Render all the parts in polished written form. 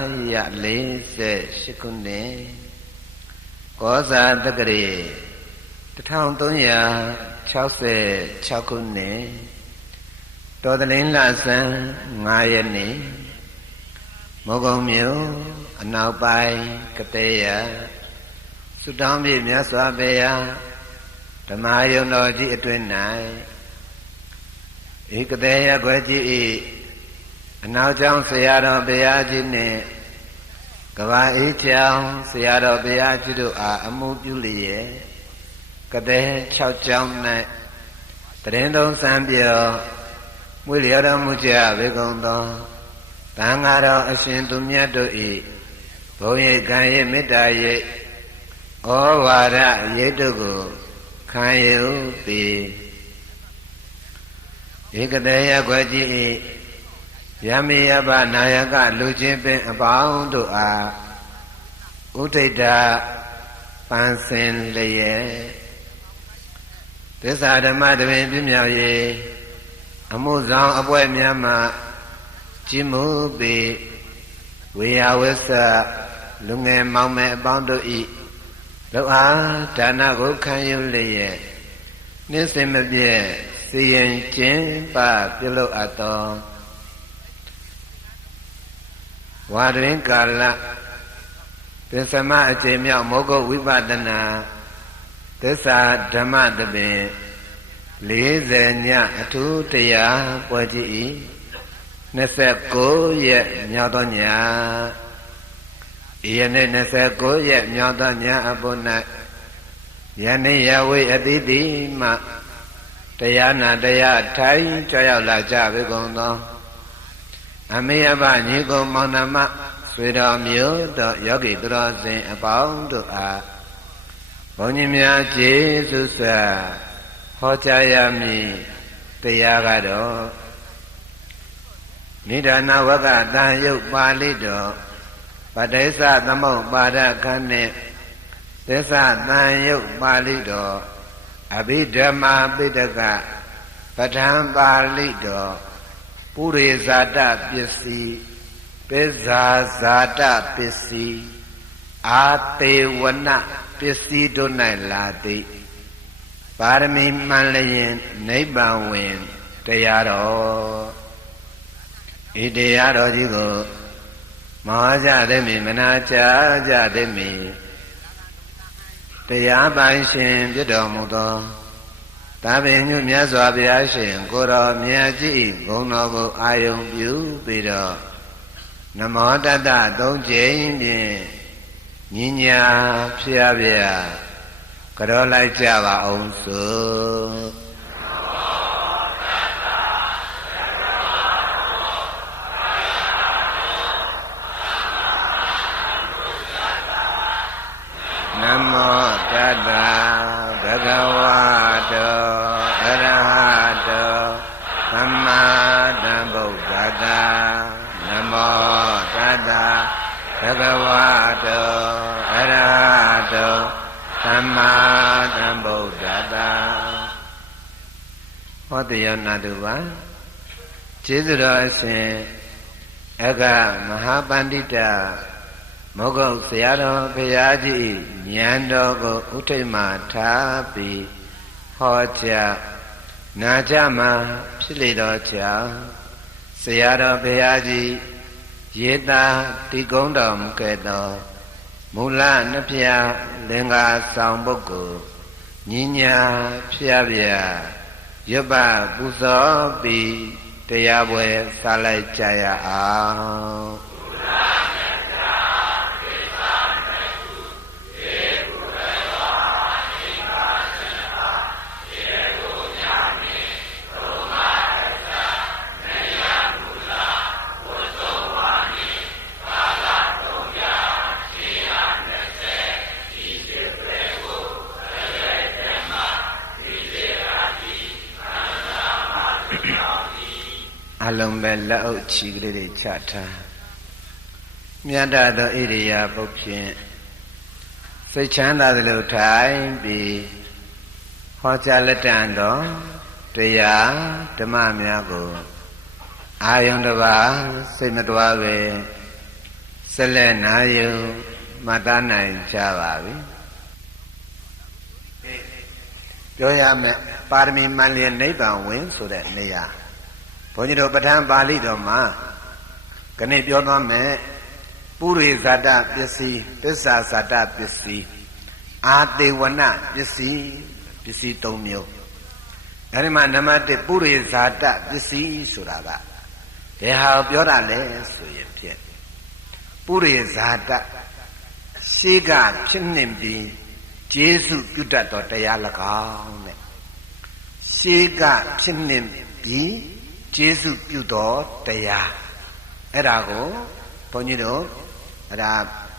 1948 ခုနှစ်ကောဇာတက္ကရာ1366 ခုနှစ်တော်သလင်းလဆန်း9 ရက်နေ့မောကုံမြို့အနောက်ပိုင်းကတေယဆုတောင်းပြည့်မြတ်စွာဘုရားဓမ္မယုံတော်ကြီးအတွင်း၌ဧကတေယကွယ်ကြီး၏အနောက်ကျောင်းဆရာတော်ဘုရားကြီးနှင့်ကဘာအေးကျောင်းဆရာတော်ဘုရားကြီးတို့အားအမှုပြုလျက်ကတေ6ကျောင်း၌တရင်သုံးစံပြောမွေလျော်တော်မူကြဘေကုန်သောသံဃာတော်အရှင်သူမြတ်တို့၏ဘုံရိပ်ကံရိပ်မေတ္တာရိပ်ဩဝါဒရိပ်တို့ကိုခံယူပြီးဧကတေယကွယ်ကြီး၏ယမိယဘနာယကလူချင်းပင်အပေါင်းတို့အားဥဒိဋ္ဌပန်းစင်လျက်သစ္စာဓမ္မတပင်ပြမြောက်၍အမှုဆောင်အပွဲများမှကြီးမှုပြီးဝေယဝစ္စလူငယ်မောင်မယ်အပေါင်းတို့၏လောအားဒါနကိုခံယူလျက်နေ့စဉ်မပြည့်စီရင်ခြင်းပပြုလုပ်အပ်သောဝါတွင်ကာလပင်စမအကျင့်မြောက်မောဂုတ်ဝိပဿနာသစ္စာဓမ္မတပင်40ညအထူးတရားပွဲကြည့်၏29ရက်မြောက်သောညယနေ့29ရက်မြောက်သောညအပေါ်၌ယနေ့ယဝိအတိတိမှတရားနာတရားထိုင်ကြောက်ရောက်လာကြပြီကုန်သောအမေအဘညီကိုမောင်နှမဆွေတော်မျိုးတို့ယောဂီသူတော်စင်အပေါင်းတို့အားဘုန်းကြီးများကျေးဇူးစွာဟောကြားရမည်တရားကတော့နိဒာနဝကတန်ယုတ်ပါဠိတော်ပဋိစ္စသမုပ္ပါဒခဏ်နှင့်သစ္စာတန်ယုတ်ပါဠိတော်အဘိဓမ္မာပိဋကပဋ္ဌာန်းပါဠိတော်ပုရိဇာတပစ္စည်းပိဇာဇာတပစ္စည်းအာတေဝနပစ္စည်းတို့၌လာသည်ပါရမီမှန်လျင်နိဗ္ဗာန်ဝင်တရားတော်ဤတရားတော်ကြီးကိုမဟောကြသည်မနာကြားကြသည်တရားပိုင်ရှင်ဖြစ်တော်မူသောသာပင်ညွတ်မြတ်စွာဘုရားရှင်ကိုတော်မြတ်ကြီးဘုံတော်ကိုအာယုံပြုပြီးတော့နမောတတ္တသုံးကြိမ်ဖြင့်ညီညာဖျားဖျားကြောလိုက်ကြပါအောင်စို့နမောတတ္တဘဂဝတောအရဟတောသမ္မာသမ္ဗုဒ္ဓတ္တနမောတတ္တဘဂဝတောအရဟတောသမ္မာသမ္ဗုဒ္ဓတ္တဟောတရားနာတုပါကျေးဇူးတော်အရှင်အကမဟာပန္တိတမောဂုတ်ဆရာတော်ဘုရားကြီးဉာဏ်တော်ကိုဥထိတ်မှထားပြီးဟောကြားနာကြမှာဖြစ်လေတော်ကြောင့်ဆရာတော်ဘုရားကြီးရေတာတိကုံးတော်မူခဲ့သောမူလနှစ်ဖြာလင်္ကာဆောင်ပုဂ္ဂိုလ်ညီညာဖျားဖျားရွတ်ပပူဇော်ပြီးတရားပွဲစလိုက်ကြရအောင်အလုံးပဲလက်အုပ်ချီကလေးတွေချထားမြတ်တာသောဣရိယာပုတ်ဖြင့်စိတ်ချမ်းသာသလိုထိုင်ပြီးဟောကြားလက်တန်တော်တရားဓမ္မများကိုအာယုန်တစ်ပါးစိတ်မတွားပဲ ဆက်လက်နာယူမှတ်သားနိုင်ကြပါပြီပြောရမယ်ပါရမီမှန်လျင်နိဗ္ဗာန်ဝင်ဆိုတဲ့နေရာဘုန်းကြီးတို့ပဋ္ဌာန်းပါဠိတော်မှာခဏပြောသွားမယ်ပုရိဇာတပစ္စည်းပစ္ဆာဇာတပစ္စည်းအာတေဝနပစ္စည်းပစ္စည်း၃မျိုးအဲဒီမှာနံပါတ်1ပုရိဇာတပစ္စည်းဆိုတာကဘယ်ဟာပြောတာလဲဆိုရင်ဖြင့်ပုရိဇာတရှိကဖြစ်နှင်ပြီးကျေးဇူးပြုတတ်သောတရား၎င်းတဲ့ရှိကဖြစ်နှင်ပြီးကျေးဇူးပြုသောတရားအဲ့ဒါကိုဘုန်းကြီးတို့အဲ့ဒါ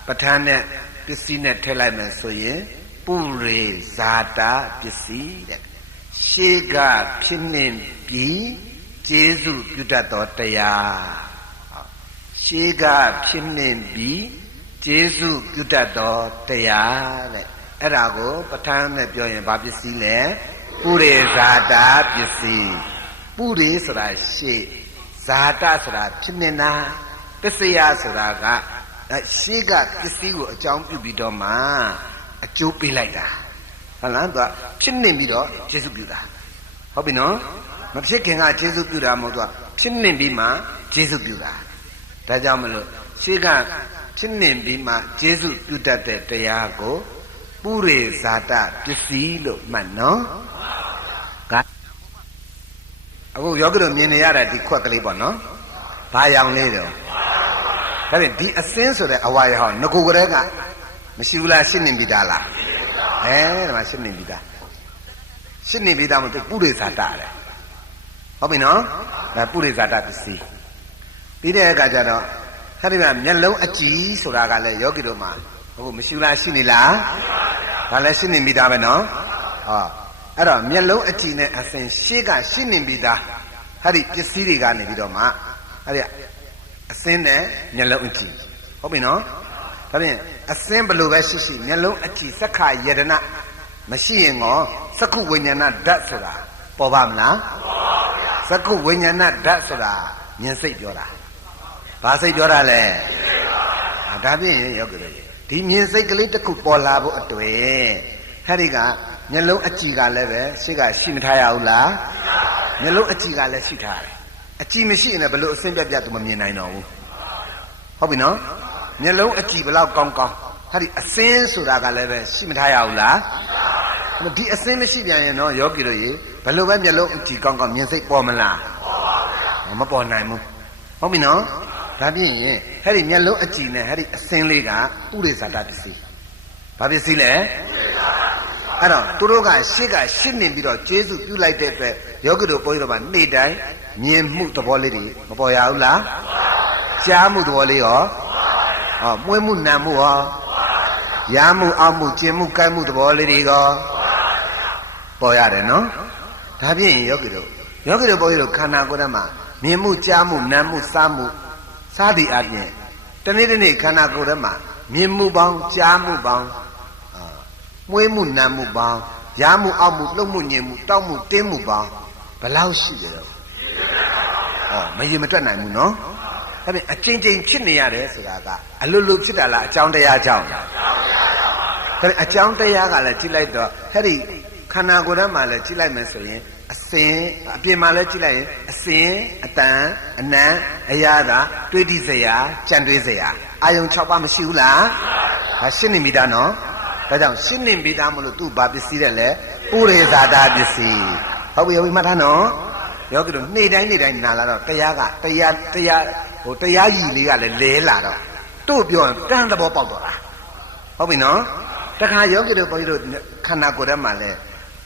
ပဋ္ဌာန်းနဲ့ပစ္စည်းနဲ့ထည့်လိုက်မယ်ဆိုရင်ပုရိဇာတပစ္စည်းတဲ့ရှိကဖြစ်နှင်ပြီးကျေးဇူးပြုတတ်သောတရားရှိကဖြစ်နှင်ပြီးကျေးဇူးပြုတတ်သောတရားတဲ့အဲ့ဒါကိုပဋ္ဌာန်းနဲ့ပြောရင်ဘာပစ္စည်းလဲပုရိဇာတပစ္စည်းပုရိဆိုတာရှိဇာတဆိုတာဖြစ်နေတာပစ္စယဆိုတာကရှိကပစ္စည်းကိုအကြောင်းပြုပြီးတော့မှအကျိုးပေးလိုက်တာဟုတ်လားသူကဖြစ်နေပြီးတော့ကျေးဇူးပြုတာဟုတ်ပြီနော်မဖြစ်ခင်ကကျေးဇူးပြုတာမဟုတ်သူကဖြစ်နေပြီးမှကျေးဇူးပြုတာဒါကြောင့်မလို့ရှိကဖြစ်နေပြီးမှကျေးဇူးပြုတတ်တဲ့တရားကိုပုရိဇာတပစ္စည်းလို့မှတ်နော်အခုယောဂီတို့မြင်နေရတဲ့ဒီခွက်ကလေးပေါ့နော်ဘာရောင်လေးတော့ဒါဖြင့်ဒီအစင်းဆိုတဲ့အဝါရဟောငကိုကလေးကမရှိဘူးလားရှင်းနေပြီသားလားဒီမှာရှင်းနေပြီသားရှင်းနေပြီသားမဟုတ်ပုရိဇာတတဲ့ဟုတ်ပြီနော်ဒါပုရိဇာတပစ္စည်းပြီးတဲ့အခါကျတော့အဲ့ဒီမှာမျက်လုံးအကြည့်ဆိုတာကလည်းယောဂီတို့မှာဟုတ်မရှိဘူးလားရှိနေလားဒါလည်းရှင်းနေပြီသားပဲနော်ဟောအဲ့တော့မျက်လုံးအကြည့်နဲ့အစင်ရှေ့ကရှင်းနေပြီသားအဲ့ဒီပစ္စည်းတွေကနေပြီးတော့မှအဲ့ဒီအစင်းနဲ့မျက်လုံးအကြည့်ဟုတ်ပြီနော်ဒါဖြင့်အစင်းဘယ်လိုပဲရှိရှိမျက်လုံးအကြည့်စက္ခယတနာမရှိရင်ရောစက္ခုဝိညာဏဓာတ်ဆိုတာပေါ်ပါမလားပေါ်ပါဗျာစက္ခုဝိညာဏဓာတ်ဆိုတာမြင်စိတ်ပြောတာဘာစိတ်ပြောတာလဲဒါဖြင့်ယောဂီတို့ဒီမြင်စိတ်ကလေးတစ်ခုပေါ်လာဖို့အတွေ့အဲ့ဒီကမျက်လုံးအကြည့်ကလည်းပဲရှေ့ကရှိမထားရဘူးလားမျက်လုံးအကြည့်ကလည်းရှိထားတယ်အကြည့်မရှိရင်လည်းဘလို့အစင်းပြပြသူမမြင်နိုင်တော့ဘူးဟုတ်ပြီနော်မျက်လုံးအကြည့်ဘလောက်ကောင်းကောင်းဟာဒီအစင်းဆိုတာကလည်းပဲရှိမထားရဘူးလားဒီအစင်းမရှိပြန်ရင်တော့ယောဂီတို့ရေဘလို့ပဲမျက်လုံးအကြည့်ကောင်းကောင်းမြင်စိတ်ပေါ်မလားမပေါ်နိုင်ဘူးဟုတ်ပြီနော်ဒါဖြင့်ဟဲ့ဒီမျက်လုံးအကြည့်နဲ့ဟဲ့ဒီအစင်းလေးကပုရိဇာတပစ္စည်းဘာပစ္စည်းလဲအဲ့တော့သူတို့ကရှေ့ကရှင်းနေပြီးတော့ကျေးဇူးပြုလိုက်တဲ့အတွက်ယောဂီတို့ဘုန်းကြီးတို့ကနေ့တိုင်းမြင်မှုသဘောလေးတွေမပေါ်ရဘူးလားကြားမှုသဘောလေးရောမွေးမှုနာမှုရောရမှုအောက်မှုကျင်မှုကိုက်မှုသဘောလေးတွေရောပေါ်ရတယ်နော်ဒါဖြင့်ယောဂီတို့ဘုန်းကြီးတို့ခန္ဓာကိုယ်ထဲမှာမြင်မှုကြားမှုနာမှုစားမှုစားသည့်အပြင်တနေ့တနေ့ခန္ဓာကိုယ်ထဲမှာမြင်မှုပေါင်းကြားမှုပေါင်းမွေးမှုနာမှုပေါင်းရမှုအောက်မှုလှုပ်မှုညင်မှုတောက်မှုတင်းမှုပေါင်းဘယ်လောက်ရှိတယ်တော့မရေမတွက်နိုင်ဘူးနော်ဒါပေမဲ့အချင်းချင်းဖြစ်နေရတယ်ဆိုတာကအလိုလိုဖြစ်တာလားအကြောင်းတရားကြောင့်ဒါပေမဲ့အကြောင်းတရားကလည်းကြည့်လိုက်တော့ဟဲ့ဒီခန္ဓာကိုယ်ထဲမှာလည်းကြည့်လိုက်မယ်ဆိုရင်အစင်အပြင်မှာလည်းကြည့်လိုက်ရင်အစင်အတန်အနံအရာသာတွေးတိစရာကြံတွေးစရာအာယုံ6ပါးမရှိဘူးလားဒါရှင်းနေပြီသားနော်ဒါကြောင့်ရှင်းနေပြီသားမလို့သူ့ဘာပစ္စည်းတဲ့လဲပုရိဇာတပစ္စည်းဟုတ်ပြီမှတ်ထားနော်ယောဂီတို့နေ့တိုင်းနာလာတော့တရားရည်လေးကလည်းလဲလာတော့တို့ပြောရင်တန်းသဘောပေါက်တော့တာဟုတ်ပြီနော်တခါယောဂီတို့ဘုန်းကြီးတို့ခန္ဓာကိုယ်ထဲမှာလဲ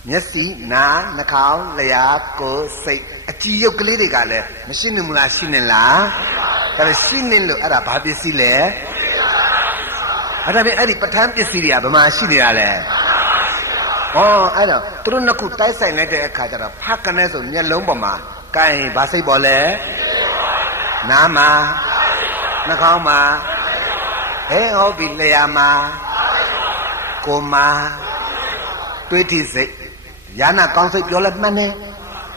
မျက်စိနားနှာခေါင်းလျှာကိုယ်စိတ်အကြည်ရုပ်ကလေးတွေကလည်းမရှိနေမလားရှိနေလားဒါပေမဲ့ရှိနေလို့အဲ့ဒါဘာပစ္စည်းလဲအဲ့ဒါပဲအဲ့ဒီပဋ္ဌာန်းပစ္စည်းတွေကဘယ်မှာရှိနေတာလဲအဲ့တော့သူတို့နှစ်ခုတိုက်ဆိုင်လိုက်တဲ့အခါကျတော့ဖတ်ကနေဆိုမျက်လုံးပေါ်မှာကိုင်ဘာစိတ်ပေါ်လဲနားမှာနှာခေါင်းမှာဟုတ်ပြီလျှာမှာကိုယ်မှာတွေးတိစိတ်ယာနာကောင်းစိတ်ပြောလဲမှန်တယ်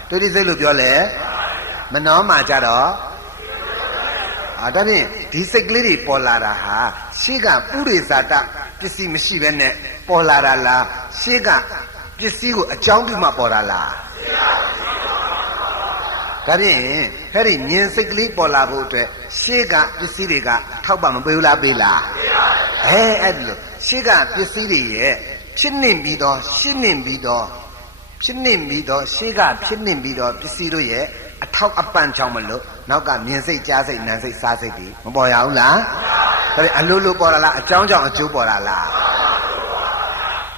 တွေးတိစိတ်လို့ပြောလဲမနှောမှာကြတော့ ဒါဖြင့်ဒီစိတ်ကလေးတွေပေါ်လာတာဟာရှေ့ကပုရိသတာပစ္စည်းမရှိဘဲနဲ့ပေါ်လာတာလားရှေ့ကပစ္စည်းကိုအကြောင်းပြုမှပေါ်လာလားဒါဖြင့်အဲ့ဒီမြင်စိတ်ကလေးပေါ်လာဖို့အတွက်ရှေ့ကပစ္စည်းတွေကထောက်ပံ့မပေးဘူးလားပေးလားအဲ့ဒီလိုရှေ့ကပစ္စည်းတွေရဲ့ဖြစ်နှင့်ပြီးတော့ရှင်းနှင့်ပြီးတော့ဖြစ်နှင့်ပြီးတော့ရှေ့ကဖြစ်နှင့်ပြီးတော့ပစ္စည်းတို့ရဲ့အထောက်အပံ့ချောင်းမလို့နောက်ကမြင်စိတ်ကြားစိတ်နားစိတ်စားစိတ်တွေမပေါ်ရဘူးလားဒါပေမဲ့အလိုလိုပေါ်လာလားအကြောင်းကြောင့်အကျိုးပေါ်လာလား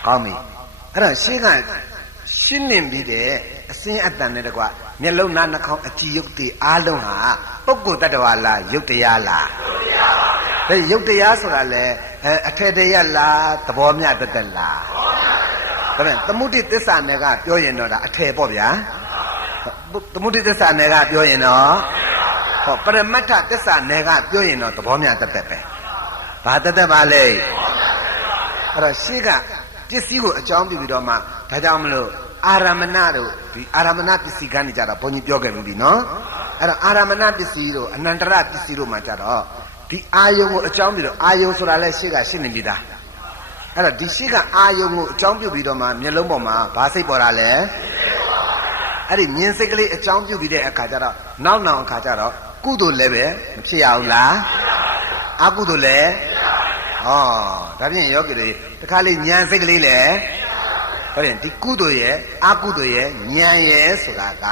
ကောင်းပြီအဲ့တော့ရှေ့ကရှင်းနှင့်ပြီးတဲ့အစင်းအတန်နဲ့တကွမျက်လုံးနားနှာခေါင်းအကြည်ယုတ်တွေအားလုံးဟာပုဂ္ဂိုလ်တ attva လားယုတ်တရားလားယုတ်တရားပါဗျာဒါယုတ်တရားဆိုတာလေအထက်တရားလားသဘောမျှတသက်လားဒါပေမဲ့သမုဒိသစ္စာနယ်ကပြောရင်တော့ဒါအထယ်ပေါ့ဗျာသမုဒိသစ္စာနယ်ကပြောရင်တော့ဟောပရမတ္ထသစ္စာနယ်ကပြောရင်တော့သဘောမျှတသက်ပဲဘာတသက်ပါလဲအဲ့တော့ရှေ့ကပစ္စည်းကိုအကြောင်းပြုပြီးတော့မှဒါကြောင့်မလို့အာရမဏတို့ဒီအာရမဏပစ္စည်းကနေကြတော့ဘုန်းကြီးပြောခဲ့ပြီနော်အဲ့တော့အာရမဏပစ္စည်းတို့အနန္တရပစ္စည်းတို့မှာကြတော့ဒီအာယုံကိုအကြောင်းပြုတော့အာယုံဆိုတာလဲရှေ့ကရှင်းနေပြီသားအဲ့တော့ဒီရှေ့ကအာယုံကိုအကြောင်းပြုပြီးတော့မှမျက်လုံးပေါ်မှာဘာစိတ်ပေါ်တာလဲအဲ့ဒီမြင်စိတ်ကလေးအကြောင်းပြုပြီးတဲ့အခါကျတော့နောက်အခါကျတော့ကုသိုလ်လည်းပဲမဖြစ်ရဘူးလားအကုသိုလ်လည်းဟောဒါဖြင့်ယောဂီတွေတခါလေးဉာဏ်စိတ်ကလေးလည်းဒါဖြင့်ဒီကုသိုလ်ရဲ့အကုသိုလ်ရဲ့ဉာဏ်ရဲ့ဆိုတာက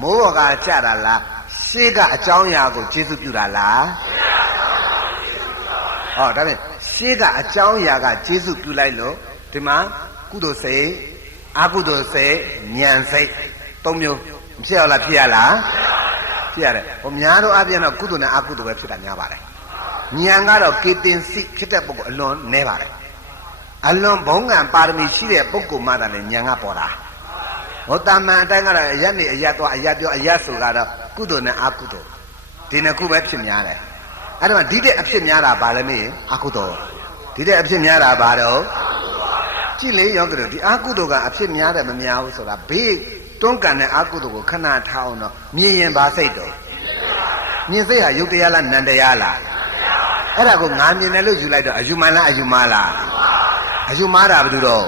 မိုးဘော်ကကြတာလားရှေ့ကအကြောင်းအရာကိုကျေစုပြုတာလားဟောဒါဖြင့်ရှေ့ကအကြောင်းအရာကကျေစုပြုလိုက်လို့ဒီမှာကုသိုလ်စိတ်အကုသိုလ်စိတ်ဉာဏ်စိတ်သုံးမျိုးမဖြစ်ရလားဖြစ်ရလားဖြစ်ရတယ်ဟိုများတော့အပြင်တော့ကုသိုလ်နဲ့အကုသိုလ်ပဲဖြစ်တာများပါတယ်ဉာဏ်ကတော့ကေတင်စိဖြစ်တဲ့ပုဂ္ဂိုလ်အလွန်နည်းပါတယ်အလွန်ဘုံကံပါရမီရှိတဲ့ပုဂ္ဂိုလ်မှသာလေဉာဏ်ကပေါ်တာဟောတာမန်အတိုင်းကတော့အရက်နေအရက်သွားအရက်ပြောအရက်ဆိုကတော့ကုသိုလ်နဲ့အကုသိုလ်ဒီနှစ်ခုပဲဖြစ်များတယ်အဲ့ဒါမှဒီတဲ့အဖြစ်များတာဘာလဲမေးအကုသိုလ်ဒီတဲ့အဖြစ်များတာဘာတော့ကြည့်လေယောဂီတို့ဒီအကုသိုလ်ကအဖြစ်များတယ်မများဘူးဆိုတာဘေးတွန်းကန်တဲ့အကုသိုလ်ကိုခဏထားအောင်တော့မြင်ရင်ဘာစိတ်တော့မြင်စိတ်ဟာယုတ်တရားလားနံတရားလားအဲ့ဒါကိုငါမြင်တယ်လို့ယူလိုက်တော့အယူမှန်လားအယူမှားလားအယူမှားတာဘယ်သူတော့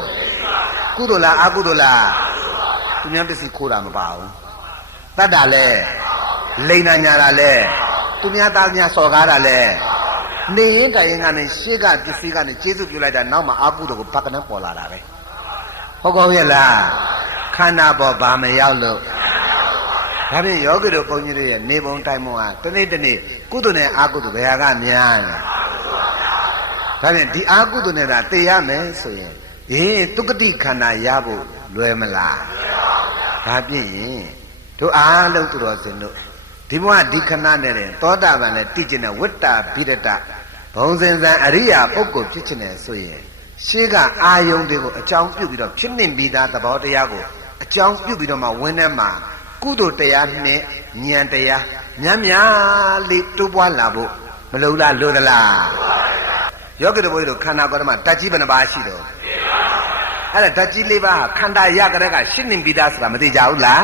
ကုသိုလ်လားအကုသိုလ်လားသူများပစ္စည်းခိုးတာမပါဘူးတတ်တာလဲလိန်နာညာတာလဲသူများသားများစော်ကားတာလဲနေရင်တိုင်ရင်ကနေရှေ့ကပစ္စည်းကနေကျေးဇူးပြုလိုက်တာနောက်မှအကုသိုလ်ကိုပတ်ကနဲ့ပေါ်လာတာပဲဟုတ်ကောရဲ့လားခန္ဓာပေါ်ဘာမရောက်လို့ဒါဖြင့်ယောဂီတို့ဘုန်းကြီးတို့ရဲ့နေပုံတိုင်းပုံဟာတနေ့တနေ့ကုသိုလ်နဲ့အကုသိုလ်ဘယ်ဟာကများလဲဒါဖြင့်ဒီအကုသိုလ်နဲ့သာသိရမယ်ဆိုရင်တုကတိခန္ဓာရဖို့လွယ်မလားဒါဖြင့်တို့အားလုံးသူတော်စင်တို့ဒီဘဝဒီခဏနဲ့တဲ့သောတာပန်နဲ့တိကျင်တဲ့ဝိတ္တဘိရတဘုံစင်စံအရိယာပုဂ္ဂိုလ်ဖြစ်ခြင်းနဲ့ဆိုရင်ရှေးကအာယုန်တွေကိုအကြောင်းပြုပြီးတော့ဖြစ်နေပြီးသားသဘောတရားကိုအကြောင်းပြုပြီးတော့မှဝင်းထဲမှာကုသိုလ်တရားနဲ့ဉာဏ်တရားများလေးတိုးပွားလာဖို့မလိုလားလိုသလားယောဂီတို့ဘုရားတို့ခန္ဓာကိုယ်မှာဓာတ်ကြီးဘယ်နှပါးရှိတော့အဲ့ဒါဓာတ်ကြီး၄ပါးဟာခန္ဓာရကြတဲ့ကရှင်းနေပြီးသားဆိုတာမသိကြဘူးလား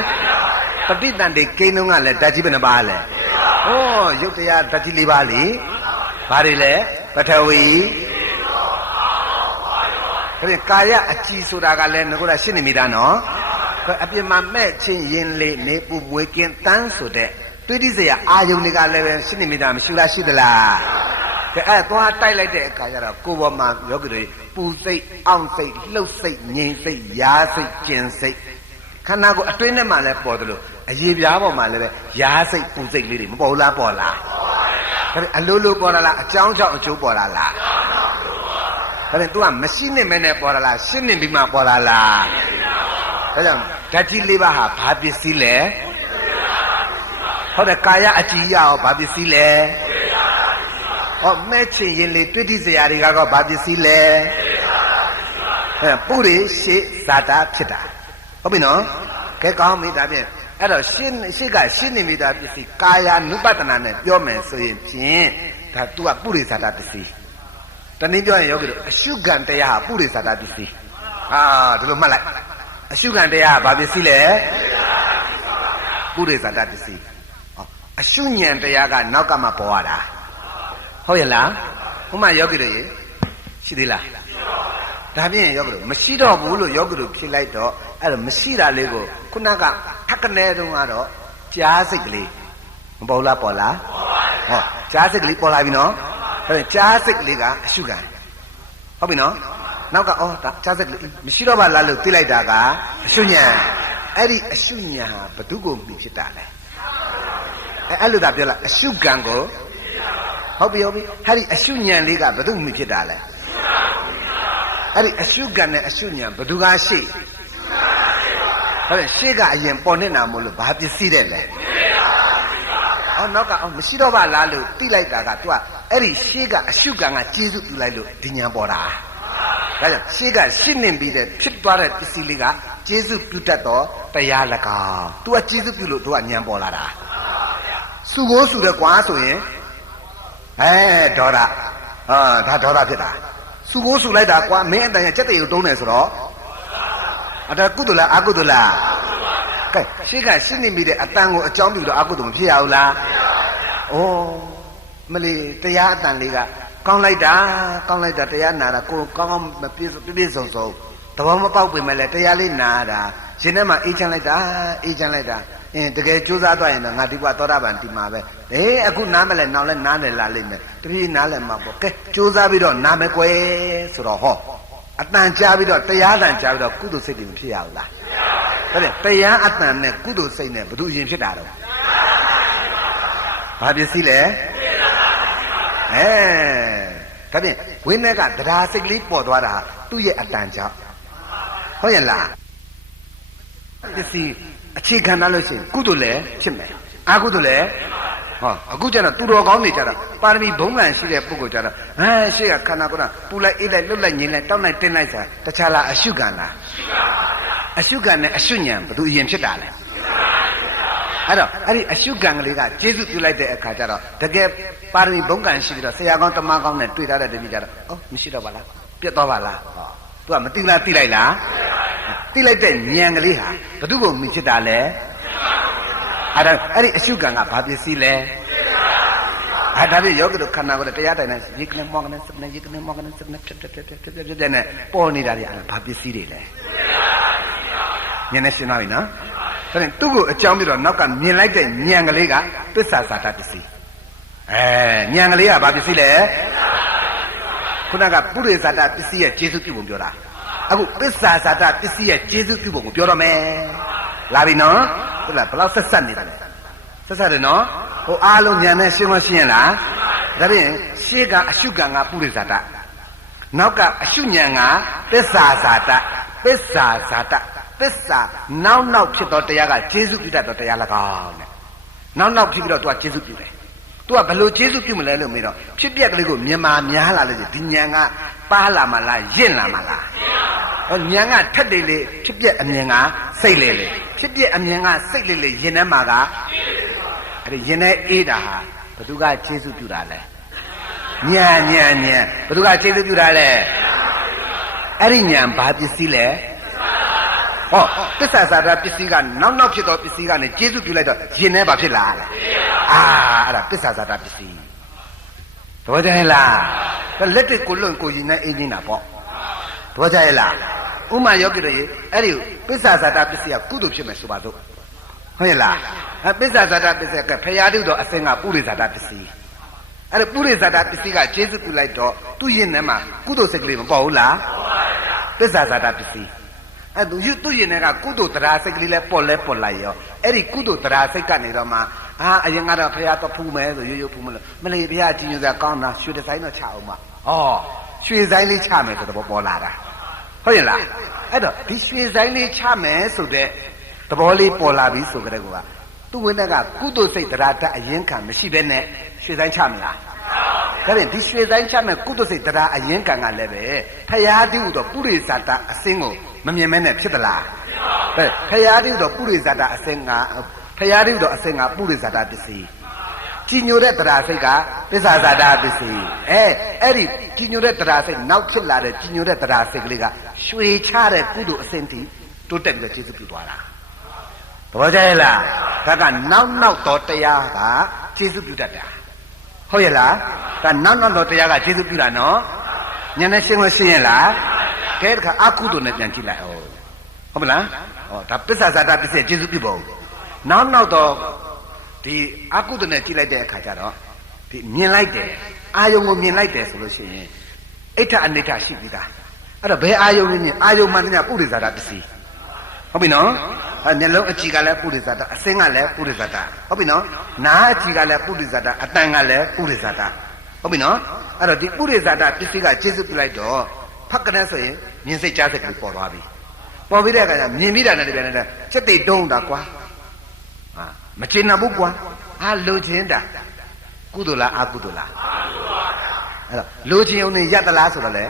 ပဋိသန္ဓေကိန်းလုံးကလည်းဓာတ်ကြီးဘယ်နှပါးလဲဟောယုတ်တရားဓာတ်ကြီး၄ပါးလေဘာတွေလဲပထဝီဒါကာယအကြည်ဆိုတာကလည်းငါကရှင်းနေမိတာနော်အပြင်မှာမဲ့ချင်းရင်လေးနေပူမွေးကင်းတန်းဆိုတဲ့တွေးတိစရာအာယုန်တွေကလည်းပဲရှင်းနေမိတာမရှိလားရှိသလားအဲ့သွားတိုက်လိုက်တဲ့အခါကျတော့ကိုယ်ပေါ်မှာယောဂီတွေပူစိတ်အောင့်စိတ်လှုပ်စိတ်ငြိမ်စိတ်ရားစိတ်ကျင်စိတ်ခန္ဓာကိုယ်အတွင်းထဲမှာလည်းပေါ်တယ်လို့အရေးပြားပေါ်မှာလည်းပဲရားစိတ်ပူစိတ်လေးတွေမပေါ်လားပေါ်လားဒါပေမဲ့အလိုလိုပေါ်လာလားအကြောင်းကြောင့်အကျိုးပေါ်လာလားဒါပေမဲ့ तू ကမရှိနေမဲနဲ့ပေါ်လာလားရှင်းနေပြီးမှပေါ်လာလားဒါကြောင့်ဓာတ်ကြီး၄ပါးဟာဘာပစ္စည်းလဲဟုတ်တယ်ကာယအကြည်ရအောင်ဘာပစ္စည်းလဲဟောမဲ့ချင်ရင်လေတွေ့တိစရာတွေကတော့ဘာပစ္စည်းလဲပုရိရှေဇာတာဖြစ်တာဟုတ်ပြီနော်ကဲကောင်းပြီဒါဖြင့်အဲ့တော့ရှင်းကရှင်းနေမိတာပစ္စည်းကာယ ानु ပတနာနဲ့ပြောမယ်ဆိုရင်ဖြင့်ဒါ तू ကပုရိဇာတာပစ္စည်းတနည်းပြောရင်ယောဂီတို့အရှုခံတရားဟာပုရိဇာတာပစ္စည်းဒီလိုမှတ်လိုက်အရှုခံတရားဟာဘာပစ္စည်းလဲပုရိဇာတာပစ္စည်းအရှုဉဏ်တရားကနောက်ကမှပေါ်ရတာ ဟုတ်ရဲ့လားဟိုမှာယောဂီတို့ရေရှိသေးလားဒါဖြင့်ယောဂီတို့မရှိတော့ဘူးလို့ယောဂီတို့ဖြေလိုက်တော့အဲ့တော့မရှိတာလေးကိုခုနကထက်ကနေတုန်းကတော့ကြားစိတ်ကလေးမပေါ်လားပေါ်လားဟောကြားစိတ်ကလေးပေါ်လာပြီနော်အဲ့ဒါကြားစိတ်ကလေးကအရှုခံဟုတ်ပြီနော်နောက်ကအော်ဒါကြားစိတ်ကလေးမရှိတော့ပါလားလို့သိလိုက်တာကအရှုဉဏ်အဲ့ဒီအရှုဉဏ်ဟာဘသူကိုမိဖြစ်တာလဲအဲ့လိုသာပြောလိုက်အရှုခံကိုဟုတ်ပြီဟုတ်ပြီအဲ့ဒီအရှုဉဏ်လေးကဘသူမိဖြစ်တာလဲအဲ့ဒီအရှုခံနဲ့အရှုဉဏ်ဘသူကရှိဟုတ်တယ်ရှေ့ကအရင်ပေါ်နေတာမို့လို့ဘာပစ္စည်းတဲ့လဲအော်နောက်ကအော်မရှိတော့ပါလားလို့သိလိုက်တာက तू ကအဲ့ဒီရှေ့ကအရှုခံကကျေစုပြုလိုက်လို့ဒီဉဏ်ပေါ်တာဒါကြောင့်ရှေ့ကရှင်းနေပြီးတဲ့ဖြစ်သွားတဲ့ပစ္စည်းလေးကကျေစုပြုတတ်တော့တရား၎င်း तू ကကျေစုပြုလို့ तू ကဉဏ်ပေါ်လာတာစုကိုစုတယ်ကွာဆိုရင်ဒေါသဒါဒေါသဖြစ်တာစုကိုစုလိုက်တာကွာမင်းအတန်ရစက်တရေကိုတုံးတယ်ဆိုတော့အဲ့ဒါကုသလားအကုသလားကဲရှေ့ကရှင်းနေမိတဲ့အတန်ကိုအကြောင်းပြုတော့အကုသမဖြစ်ရဘူးလားဩမလီတရားအတန်လေးကကောင်းလိုက်တာတရားနာတာကိုကောင်းကောင်းမပြည့်စုံသဘောမပေါက်ပေမဲ့လည်းတရားလေးနာတာရှင်ထဲမှာအေးချမ်းလိုက်တာတကယ်ကြိုးစားသွားရင်တော့ငါဒီဘဝသောတာပန်ဒီမှာပဲအခုနားမလဲနောက်လဲနားတယ်လာလိမ့်မယ်တတိနားလဲမှာပေါ့ကဲကြိုးစားပြီးတော့နားမယ်ကွယ်ဆိုတော့ဟောအတန်ကြားပြီးတော့တရားတန်ကြားပြီးတော့ကုသိုလ်စိတ်တွေမဖြစ်ရဘူးလားဟုတ်တယ်တရားအတန်နဲ့ကုသိုလ်စိတ်နဲ့ဘယ်သူရင်ဖြစ်တာတော့ဘာပစ္စည်းလဲဒါဖြင့်ဝိနည်းကတရားစိတ်ကလေးပေါ်သွားတာသူ့ရဲ့အတန်ကြောင့်ဟုတ်ရဲ့လားပစ္စည်းအခြေခံထားလို့ရှိရင်ကုသိုလ်လည်းဖြစ်မယ်အကုသိုလ်လည်းဟောအခုကျတော့သူတော်ကောင်းနေကြတာပါရမီဘုံလန်ရှိတဲ့ပုဂ္ဂိုလ်ကြတော့ရှေ့ကခန္ဓာကိုယ်ကပူလိုက်အေးလိုက်လွတ်လိုက်ငြိမ်လိုက်တောက်လိုက်တင်းလိုက်ဆိုတာတခြားလားအရှုခံလားအရှုခံနဲ့အရှုဉဏ်ဘယ်သူအရင်ဖြစ်တာလဲအဲ့တော့အဲ့ဒီအရှုခံကလေးကကျေစုပြုလိုက်တဲ့အခါကျတော့တကယ်ပါရမီဘုံကံရှိပြီးတော့ဆရာကောင်းတမကောင်းနဲ့တွေ့ထားတဲ့တတိကြတော့မရှိတော့ပါလားပြတ်သွားပါလားသူကမသိလားသိလိုက်လားသိလိုက်တဲ့ဉာဏ်ကလေးဟာဘယ်သူကိုမိဖြစ်တာလဲအဲ့ဒီအရှုခံကဘာပစ္စည်းလဲဒါပြယောဂတို့ခန္ဓာကိုယ်တရားတိုင်နဲ့ရေကနေမောကနေစကနေရေကနေမောကနေစကနေဖြစ်နဲ့ပေါ်နေတာတွေဘာပစ္စည်းတွေလဲဉာဏ်နဲ့ရှင်းသွားပြီနော်ဒါနဲ့သူ့ကိုအကြောင်းပြီးတော့နောက်ကမြင်လိုက်တဲ့ဉာဏ်ကလေးကသစ္စာစာတပစ္စည်းဉာဏ်ကလေးကဘာပစ္စည်းလဲခုနကပုရိသတာပစ္စည်းရဲ့ကျေစုပြုပုံပြောတာအခုသစ္စာစာတပစ္စည်းရဲ့ကျေစုပြုပုံကိုပြောတော့မယ်လာပြီနော်ဟုတ်လားဘယ်လောက်ဆက်ဆက်နေတယ်ဆက်ဆက်တယ်နော်ဟိုအားလုံးဉာဏ်နဲ့ရှင်းမရှင်းလားဒါဖြင့်ရှေ့ကအရှုခံကပုရိသတာနောက်ကအရှုဉဏ်ကသစ္စာစာတသစ္စာနောက်ဖြစ်တော့တရားကကျေစုပြုတတ်တော့တရား၎င်းတဲ့နောက်ဖြစ်ပြီးတော့ तू ကကျေစုပြုတယ် तू ကဘယ်လိုကျေစုပြုမလဲလို့မေးတော့ဖြစ်ပျက်ကလေးကိုမြန်မာများလာလို့ဒီဉာဏ်ကပါလာမလားရင့်လာမလားဉာဏ်ကထက်တယ်လေဖြစ်ပျက်အမြင်ကစိတ်လေဖြစ်ပျက်အမြင်ကစိတ်လေရင်ထဲမှာကအဲ့ဒီရင်ထဲအေးတာဟာဘယ်သူကကျေစုပြုတာလဲဉာဏ်ဘယ်သူကကျေစုပြုတာလဲအဲ့ဒီဉာဏ်ဘာပစ္စည်းလဲဟောသစ္စာစာတပစ္စည်းကနောက်ဖြစ်တော့ပစ္စည်းကနေကျေစုပြုလိုက်တော့ရင်ထဲဘာဖြစ်လာလဲအဲ့ဒါသစ္စာစာတပစ္စည်းတော်ကြရဲ့လားလက်တွေကိုလွန့်ကိုရင်နဲ့အေးနေတာပေါ့တော်ကြရဲ့လားဥမာယောဂီတွေအဲ့ဒီသစ္စာစာတပစ္စည်းကကုသိုလ်ဖြစ်မယ်ဆိုပါတော့ဟုတ်ရဲ့လားသစ္စာစာတပစ္စည်းကဖရာတုတော်အစင်ကပုရိသတာပစ္စည်းအဲ့ဒီပုရိသတာပစ္စည်းကကျေစုပြုလိုက်တော့သူ့ရင်ထဲမှာကုသိုလ်စိတ်ကလေးမပေါ်ဘူးလားသစ္စာစာတပစ္စည်းအဲ့သူရင်ထဲကကုသိုလ်တရားစိတ်ကလေးလဲပေါ်လိုက်ရောအဲ့ဒီကုသိုလ်တရားစိတ်ကနေတော့မှအရင်ကတော့ဖရာတော့ဖူးမယ်ဆိုရိုးဖူးမလို့မလေးဖရာကြည်ညိုစရာကောင်းတာရွှေဒီဇိုင်းတော့ချအောင်ပါရွှေဇိုင်းလေးချမယ်ဆိုတော့ပေါ်လာတာဟုတ်ရဲ့လားအဲ့တော့ဒီရွှေဇိုင်းလေးချမယ်ဆိုတဲ့သဘောလေးပေါ်လာပြီဆိုကြတဲ့ကွာသူ့ဝိနည်းကကုသိုလ်စိတ်တရားတအရင်ခံမရှိဘဲနဲ့ရွှေဇိုင်းချမလားဒါဖြင့်ဒီရွှေဇိုင်းချမယ်ကုသိုလ်စိတ်တရားအရင်ခံကလည်းပဲဖရာတိဟုတော့ပုရိသတာအစင်းကိုမမြင်မဲနဲ့ဖြစ်သလားဖရာတိဟုတော့ပုရိသတာအစင်းကဖရာတိဟုတော့အစင်းကပုရိသတာပစ္စည်းကြည်ညိုတဲ့တရားစိတ်ကသစ္စာဇာတာပစ္စည်းအဲ့ဒီကြည်ညိုတဲ့တရားစိတ်နောက်ဖြစ်လာတဲ့ကြည်ညိုတဲ့တရားစိတ်ကလေးကရွှေချတဲ့ကုသိုလ်အစင်းတီတိုးတက်ပြီးကျေစုပြုသွားတာသဘောကျရဲ့လားဒါကနောက်တော့တရားကကျေစုပြုတတ်တာ ဟုတ်ရဲ့လားဒါနောက်တော့တရားကကျေးဇူးပြုတာနော်ဉာဏ်နဲ့ရှင်းလို့ရှင်းရဲ့လားကဲတခါအကုသိုလ်နဲ့ပြန်ကြည့်လိုက်ဟုတ်မလားဟောဒါပစ္ဆာဇာတပစ္စည်းကျေးဇူးပြုပုံနောက်တော့ဒီအကုသိုလ်နဲ့ကြည့်လိုက်တဲ့အခါကျတော့ဒီမြင်လိုက်တယ်အာယုံကိုမြင်လိုက်တယ်ဆိုလို့ရှိရင်အိဋ္ဌအနိဋ္ဌရှိပြီးသားအဲ့တော့ဘယ်အာယုံမြင်အာယုံမှန်တဲ့ပုရိသတာပစ္စည်းဟုတ်ပြီနော်မျက်လုံးအကြည့်ကလည်းပုရိသတာအစင်းကလည်းပုရိသတာဟုတ်ပြီနော်နားအကြည့်ကလည်းပုရိသတာအတန်ကလည်းပုရိသတာဟုတ်ပြီနော်အဲ့တော့ဒီပုရိသတာပစ္စည်းကကျေစုပြုလိုက်တော့ဖတ်ကနဲ့ဆိုရင်မြင်စိတ်ကြားစိတ်ကလေးပေါ်သွားပြီပေါ်ပြီးတဲ့အခါကျမြင်ပြီးတာနဲ့တပြန်နဲ့စက်တိတ်တုံးတာကွာဟာမကျင်နာဘူးကွာဟာလိုချင်တာကုသိုလ်လားအကုသိုလ်လားအဲ့တော့လိုချင်ုံနဲ့ရတလားဆိုတော့လေ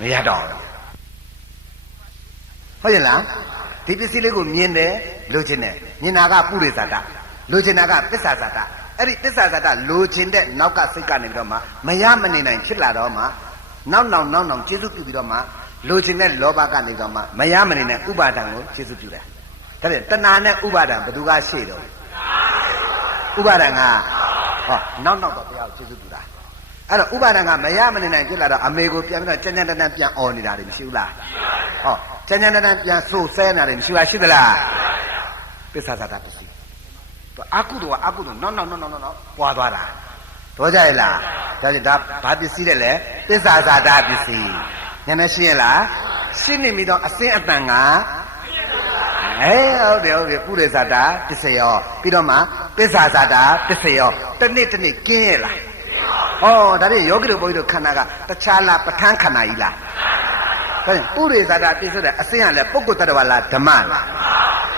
မရတော့ဟုတ်ရဲ့လားဒီပစ္စည်းလေးကိုမြင်တယ်လိုချင်တယ်မြင်တာကပုရိသတာလိုချင်တာကပစ္ဆာဇာတအဲ့ဒီပစ္ဆာဇာတလိုချင်တဲ့နောက်ကစိတ်ကနေပြီးတော့မှမရမနေနိုင်ဖြစ်လာတော့မှနောက်ကျေစုပြုပြီးတော့မှလိုချင်တဲ့လောဘကနေတော့မှမရမနေနိုင်ဥပါဒံကိုကျေစုပြုတယ်ဒါဖြင့်တဏှာနဲ့ဥပါဒံဘယ်သူကရှေ့တော့ဥပါဒံကဟောနောက်တော့တရားကိုကျေစုပြုတာအဲ့တော့ဥပါဒံကမရမနေနိုင်ဖြစ်လာတော့အမေကိုပြန်ပြီးတော့ကြမ်းကြမ်းတမ်းပြန်អော်နေတာတွေမရှိဘူးလားဟောကြမ်းကြမ်းတမ်းပြန်ဆိုးဆဲနေတာတွေမရှိပါရှိသလားပစ္ဆာဇာတပစ္စည်းအကုသိုလ်ကအကုသိုလ်နောက်ပွားသွားတာတော့ကြရဲ့လားဒါကြောင့်ဒါဘာပစ္စည်းတဲ့လဲပစ္ဆာဇာတပစ္စည်းဉာဏ်နဲ့ရှင်းရလားရှင်းနေပြီတော့အစင်းအတန်ကဟုတ်တယ်ပုရိသတာပစ္စယောပြီးတော့မှပစ္ဆာဇာတာပစ္စယောတနေ့ကင်းရဲ့လားဩဒါဖြင့်ယောဂီတို့ဘုန်းကြီးတို့ခန္ဓာကတခြားလားပဋ္ဌာန်းခန္ဓာကြီးလားဒါဖြင့်ပုရိသတာပစ္စည်းတဲ့အစင်းကလည်းပုဂ္ဂိုလ်တ attva လားဓမ္မလား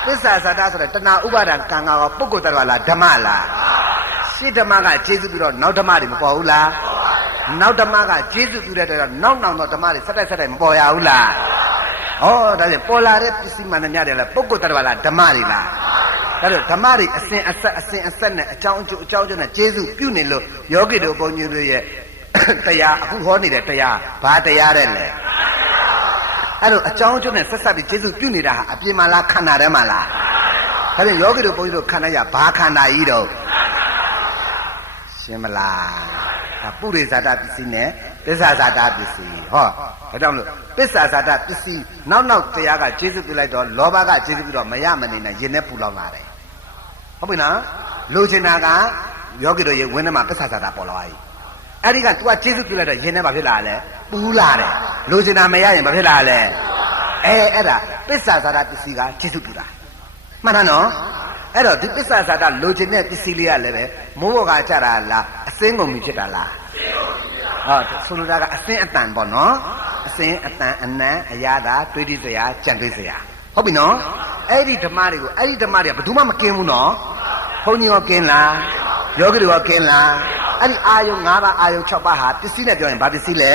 ပစ္ဆာဇာတာဆိုတဲ့တဏှာဥပါဒံကံကပုဂ္ဂိုလ်တ attva လားဓမ္မလားရှင်းဓမ္မကကျေစုပြီးတော့နောက်ဓမ္မတွေမပေါ်ဘူးလားနောက်ဓမ္မကကျေစုပြုတဲ့တော့နောက်တော့ဓမ္မတွေဆက်တိုက်မပေါ်ရဘူးလားဩဒါဖြင့်ပေါ်လာတဲ့ပစ္စည်းမှန်တဲ့များတယ်လားပုဂ္ဂိုလ်တ attva လားဓမ္မတွေလားဒါတော့ဓမ္မတွေအစဉ်အဆက်နဲ့အကြောင်းအကျိုးနဲ့ကျေစုပြုနေလို့ယောဂီတို့ဘုန်းကြီးတို့ရဲ့တရားအခုဟောနေတဲ့တရားဘာတရားတဲ့လဲအဲ့တော့အကြောင်းအကျိုးနဲ့ဆက်ပြီးကျေစုပြုနေတာဟာအပြင်မှာလားခန္ဓာထဲမှာလားဒါဖြင့်ယောဂီတို့ဘုန်းကြီးတို့ခန္ဓာရဘာခန္ဓာကြီးတော့ရှင်းမလားဒါပုရိသတာပစ္စည်းနဲ့ပစ္ဆာဇာတာပစ္စည်းဟောဒါကြောင့်မလို့ပစ္ဆာဇာတာပစ္စည်းနောက်တရားကကျေစုပြုလိုက်တော့လောဘကကျေစုပြုတော့မရမနေနဲ့ရင်နဲ့ပူလောင်လာတယ်ဟုတ်ပြီနော်လိုချင်တာကယောဂီတို့ရေဝင်းထဲမှာပစ္ဆာဇာတာပေါ်လာပြီအဲ့ဒီက तू ကကျေစုပြုလိုက်တော့ရင်ထဲမှာဖြစ်လာလဲပူလာတယ်လိုချင်တာမရရင်ဘာဖြစ်လာလဲအဲ့ဒါပစ္ဆာဇာတာပစ္စည်းကကျေစုပြုတာမှန်တယ်နော်အဲ့တော့ဒီပစ္ဆာဇာတာလိုချင်တဲ့ပစ္စည်းလေးကလည်းပဲမိုးဘောကကြတာလားအစင်းကုန်ပြီဖြစ်တာလားဟောဆိုလိုတာကအစင်းအတန်ပေါ့နော်အစင်းအတန်အနံအရာတာတွေးတိစရာကြံတွေးစရာဟုတ်ပြီနော်အဲ့ဒီဓမ္မတွေကဘယ်သူမှမကင်းဘူးနော်ဘုန်းကြီးရောကင်းလားယောဂီတွေရောကင်းလားအဲ့ဒီအာယုံ၅ပါးအာယုံ၆ပါးဟာပစ္စည်းနဲ့ပြောရင်ဘာပစ္စည်းလဲ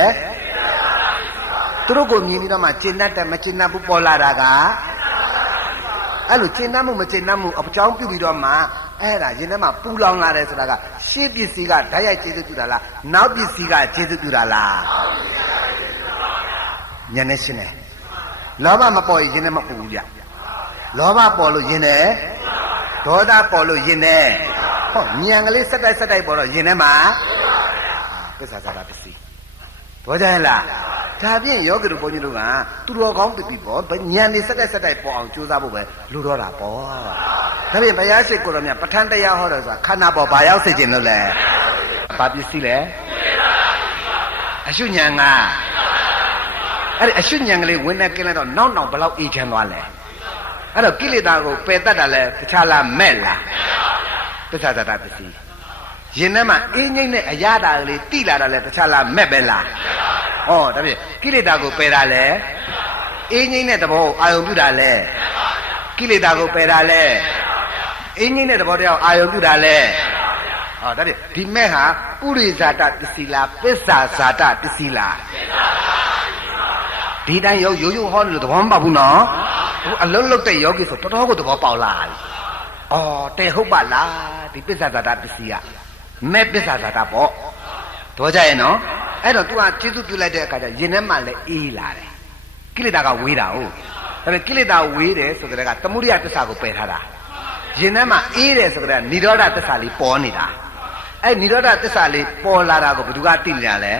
သူတို့ကိုမြင်ပြီးတော့မှကျင့်တတ်တယ်မကျင့်တတ်ဘူးပေါ်လာတာကအဲ့လိုကျင့်တတ်မှုမကျင့်တတ်မှုအကြောင်းပြုပြီးတော့မှအဲ့ဒါရင်ထဲမှာပူလောင်လာတယ်ဆိုတာကရှေ့ပစ္စည်းကဓာတ်ရိုက်ကျေစုပြုတာလားနောက်ပစ္စည်းကကျေစုပြုတာလားဉာဏ်နဲ့ရှင်းတယ်လောဘမပေါ်ရင်ရင်ထဲမှာပူဘူးကြလောဘပေါ်လို့ရင်ထဲဒေါသပေါ်လို့ရင်ထဲဟောဉာဏ်ကလေးဆက်တိုက်ပေါ်တော့ရင်ထဲမှာပစ္ဆာဇာတာပစ္စည်းဘောကြရဲ့လားဒါဖြင့်ယောဂီတို့ဘုန်းကြီးတို့ကသူတော်ကောင်းပြီပေါ့ဉာဏ်နေဆက်တိုက်ပေါ်အောင်ကြိုးစားဖို့ပဲလူတော့တာပေါ့ဒါဖြင့်ဘုရားရှိခိုးတော်မြတ်ပဋ္ဌာန်းတရားဟောတယ်ဆိုတာခန္ဓာပေါ်ဘာရောက်စေခြင်းလို့လဲဘာပစ္စည်းလဲအရှုဉာဏ်ကအဲ့ဒီအရှုဉာဏ်ကလေးဝင်နေကင်းလိုက်တော့နောက်ဘယ်လောက်အေးချမ်းသွားလဲအဲ့တော့ကိလေသာကိုပယ်တတ်တာလဲတခြားလားမဲ့လားပစ္ဆာဇာတာပစ္စည်းရင်ထဲမှာအင်းငိမ့်နဲ့အရသာကလေးတိလာတာလဲတခြားလားမဲ့ပဲလားဟောဒါဖြင့်ကိလေသာကိုပယ်တာလဲအင်းငိမ့်တဲ့သဘောကိုအာယုံပြုတာလဲကိလေသာကိုပယ်တာလဲအင်းငိမ့်တဲ့သဘောတရားကိုအာယုံပြုတာလဲဟောဒါဖြင့်ဒီမဲ့ဟာပုရိဇာတပစ္စည်းလားပစ္ဆာဇာတပစ္စည်းလားဒီတိုင်းရိုးဟောလို့သဘောမပေါက်ဘူးနော်အခုအလုံးလုံးတဲ့ယောဂီဆိုတော်တော်ကိုသဘောပေါက်လာပြီတဲ့ဟုတ်ပါလားဒီပစ္ဆာဇာတပစ္စည်းကမဲ့ပစ္ဆာဇာတပေါ့တော့ကြရဲ့နော်အဲ့တော့ तू ကကျေစုပြုလိုက်တဲ့အခါကျရင်ထဲမှာလည်းအေးလာတယ်ကိလေသာကဝေးတာဟုတ်ဒါပေမဲ့ကိလေသာဝေးတယ်ဆိုတဲ့ကသမုဒိယသစ္စာကိုပယ်ထားတာရင်ထဲမှာအေးတယ်ဆိုတဲ့နိရောဓသစ္စာလေးပေါ်နေတာ အဲ့နိရောဓသစ္စာလေးပေါ်လာတာကိုဘယ်သူကသိနေရလဲ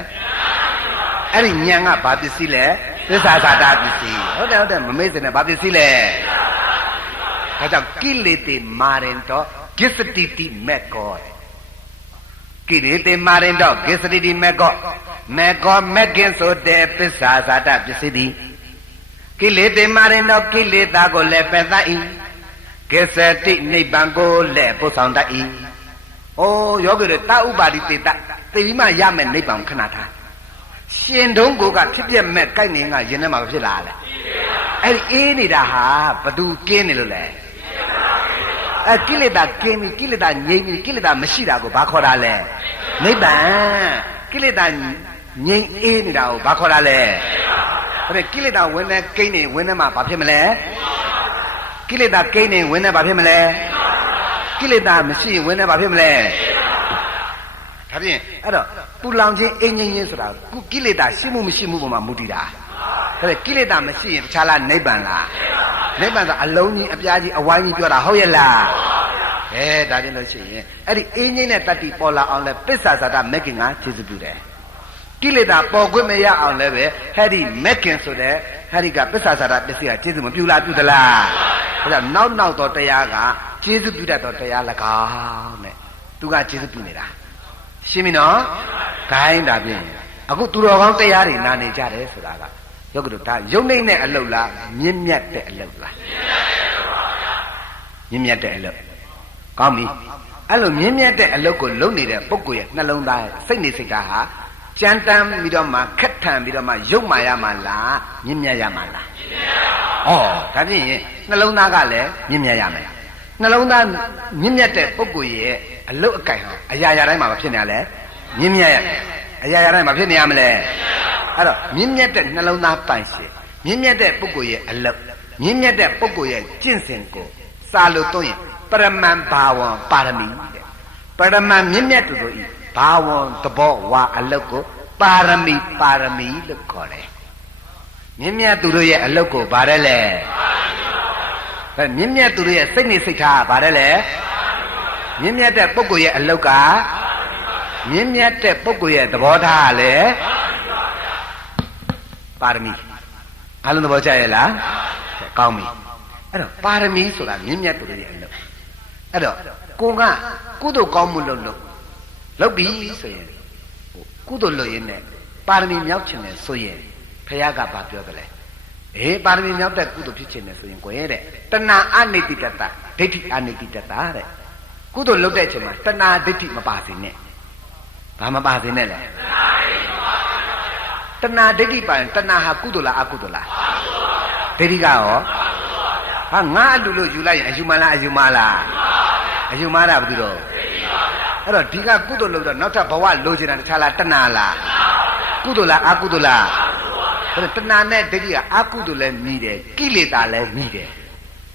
အဲ့ဒီဉာဏ်ကဘာပစ္စည်းလဲသစ္စာဇာတာပစ္စည်းဟုတ်တယ်မမေ့စင်နဲ့ဘာပစ္စည်းလဲဒါကြောင့်ကိလေသာမာရင်တော့ဂစ္စတိတိမေကောကိလေသာမာရင်တော့ဂစ္စတိတိမေကောမေကောမက်ကင်ဆိုတဲ့သစ္စာဇာတာပစ္စည်းဒီကိလေသာမာရင်တော့ကိလေသာကိုလည်းပယ်သ၏ဂစ္စတိနိဗ္ဗာန်ကိုလည်းပို့ဆောင်တတ်၏ဩယောဂီတွေတဥပါတိတေတသိပြီးမှရမယ်နိဗ္ဗာန်ခဏထားရှင်တုံးကိုကဖြစ်ပြမဲ့ကြိုက်နေကရင်ထဲမှာဖြစ်လာတယ်အဲ့ဒီအေးနေတာဟာဘသူကင်းနေလို့လဲအဲ့ကိလေသာကင်းပြီကိလေသာငြိမ်းပြီကိလေသာမရှိတာကိုဘာခေါ်တာလဲနိဗ္ဗာန်ကိလေသာငြိမ်းအေးနေတာကိုဘာခေါ်တာလဲအဲ့ကိလေသာဝင်နေကိန်းနေဝင်နေမှာဘာဖြစ်မလဲကိလေသာကိန်းနေဝင်နေဘာဖြစ်မလဲကိလေသာမရှိရင်ဝင်နေဘာဖြစ်မလဲဒါဖြင့်အဲ့တော့ပူလောင်ခြင်းအင်းငင်းခြင်းဆိုတာကုကိလေသာရှိမှုမရှိမှုပေါ်မှာမူတည်တာဒါပေမဲ့ကိလေသာမရှိရင်တခြားလားနိဗ္ဗာန်လားနိဗ္ဗာန်ဆိုအလုံးကြီးအပြားကြီးအဝိုင်းကြီးပြောတာဟုတ်ရဲ့လားဒါတင်လို့ရှိရင်အဲ့ဒီအင်းငင်းတဲ့တတ္တိပေါ်လာအောင်လဲပစ္ဆာဇာတမက်ကင်ကကျေစုပြုတယ်ကိလေသာပေါ်ခွင့်မရအောင်လဲပဲဟဲ့ဒီမက်ကင်ဆိုတဲ့ဟဲ့ဒီကပစ္ဆာဇာတပစ္စည်းကကျေစုမပြုလားပြုသလားဒါကြောင့်နောက်တော့တရားကကျေစုပြုတတ်တော့တရား၎င်းတဲ့သူကကျေစုပြုနေတာရှင်းပြီနော်ဂိုင်းဒါဖြင့်အခုသူတော်ကောင်းတရားတွေနာနေကြတယ်ဆိုတာကယောဂီတို့ဒါယုံနေတဲ့အလုပ်လားမြင့်မြတ်တဲ့အလုပ်လားမြင့်မြတ်တဲ့အလုပ်ကောင်းပြီအဲ့လိုမြင့်မြတ်တဲ့အလုပ်ကိုလုပ်နေတဲ့ပုဂ္ဂိုလ်ရဲ့နှလုံးသားရဲ့စိတ်နေစိတ်ဓာတ်ဟာကြမ်းတမ်းပြီးတော့မှခက်ထန်ပြီးတော့မှရုပ်မာရမှာလားမြင့်မြတ်ရမှာလားဩဒါဖြင့်နှလုံးသားကလည်းမြင့်မြတ်ရမယ်နှလုံးသားမြင့်မြတ်တဲ့ပုဂ္ဂိုလ်ရဲ့အလုတ်အကင်ဟာအရာရာတိုင်းမှာမဖြစ်နေရလဲမြင့်မြတ်ရအရာရာတိုင်းမှာဖြစ်နေရမလဲအဲ့တော့မြင့်မြတ်တဲ့နှလုံးသားပိုင်ရှင်မြင့်မြတ်တဲ့ပုဂ္ဂိုလ်ရဲ့အလုတ်မြင့်မြတ်တဲ့ပုဂ္ဂိုလ်ရဲ့ကျင့်စဉ်ကိုစာလို့သုံးရင်ပရမန်ဘာဝံပါရမီတဲ့ပရမန်မြင့်မြတ်သူတို့ဤဘာဝံသဘောဝါအလုတ်ကိုပါရမီလို့ခေါ်တယ်မြင့်မြတ်သူတို့ရဲ့အလုတ်ကိုဗါတယ်လေမြင့်မြတ်သူတို့ရဲ့စိတ်နေစိတ်ထားဗါတယ်လေမြင့်မြတ်တဲ့ပုဂ္ဂိုလ်ရဲ့အလုတ်ကမြင့်မြတ်တဲ့ပုဂ္ဂိုလ်ရဲ့သဘောထားကလည်းပါရမီအလုံးသဘောကျရဲ့လားကောင်းပြီအဲ့တော့ပါရမီဆိုတာမြင့်မြတ်သူတို့ရဲ့အလုတ်အဲ့တော့ကိုကကုသိုလ်ကောင်းမှုလုပ်ပြီဆိုရင်ကုသိုလ်လုပ်ရင်းနဲ့ပါရမီမြောက်ချင်တယ်ဆိုရင်ဘုရားကဘာပြောတယ်လဲပါရမီမြောက်တဲ့ကုသိုလ်ဖြစ်ချင်တယ်ဆိုရင်ကိုရဲ့တဲ့တဏှာအနိတိတ္တဒိဋ္ဌိအနိတိတ္တတဲ့ကုသိုလ်လုပ်တဲ့အချိန်မှာတဏှာဒိဋ္ဌိမပါစေနဲ့ဘာမပါစေနဲ့လဲတဏှာဒိဋ္ဌိပါရင်တဏှာဟာကုသိုလ်လားအကုသိုလ်လားဒိဋ္ဌိကရောဟာငါအလူလို့ယူလိုက်ရင်အယူမလားအယူမလားအယူမတာဘာလို့တော့အဲ့တော့ဒီကကုသိုလ်လုပ်တော့နောက်ထပ်ဘဝလိုချင်တာတခြားလားတဏှာလားကုသိုလ်လားအကုသိုလ်လားအဲ့တော့တဏှာနဲ့ဒိဋ္ဌိကအကုသိုလ်လည်းမြည်တယ်ကိလေသာလည်းမြည်တယ်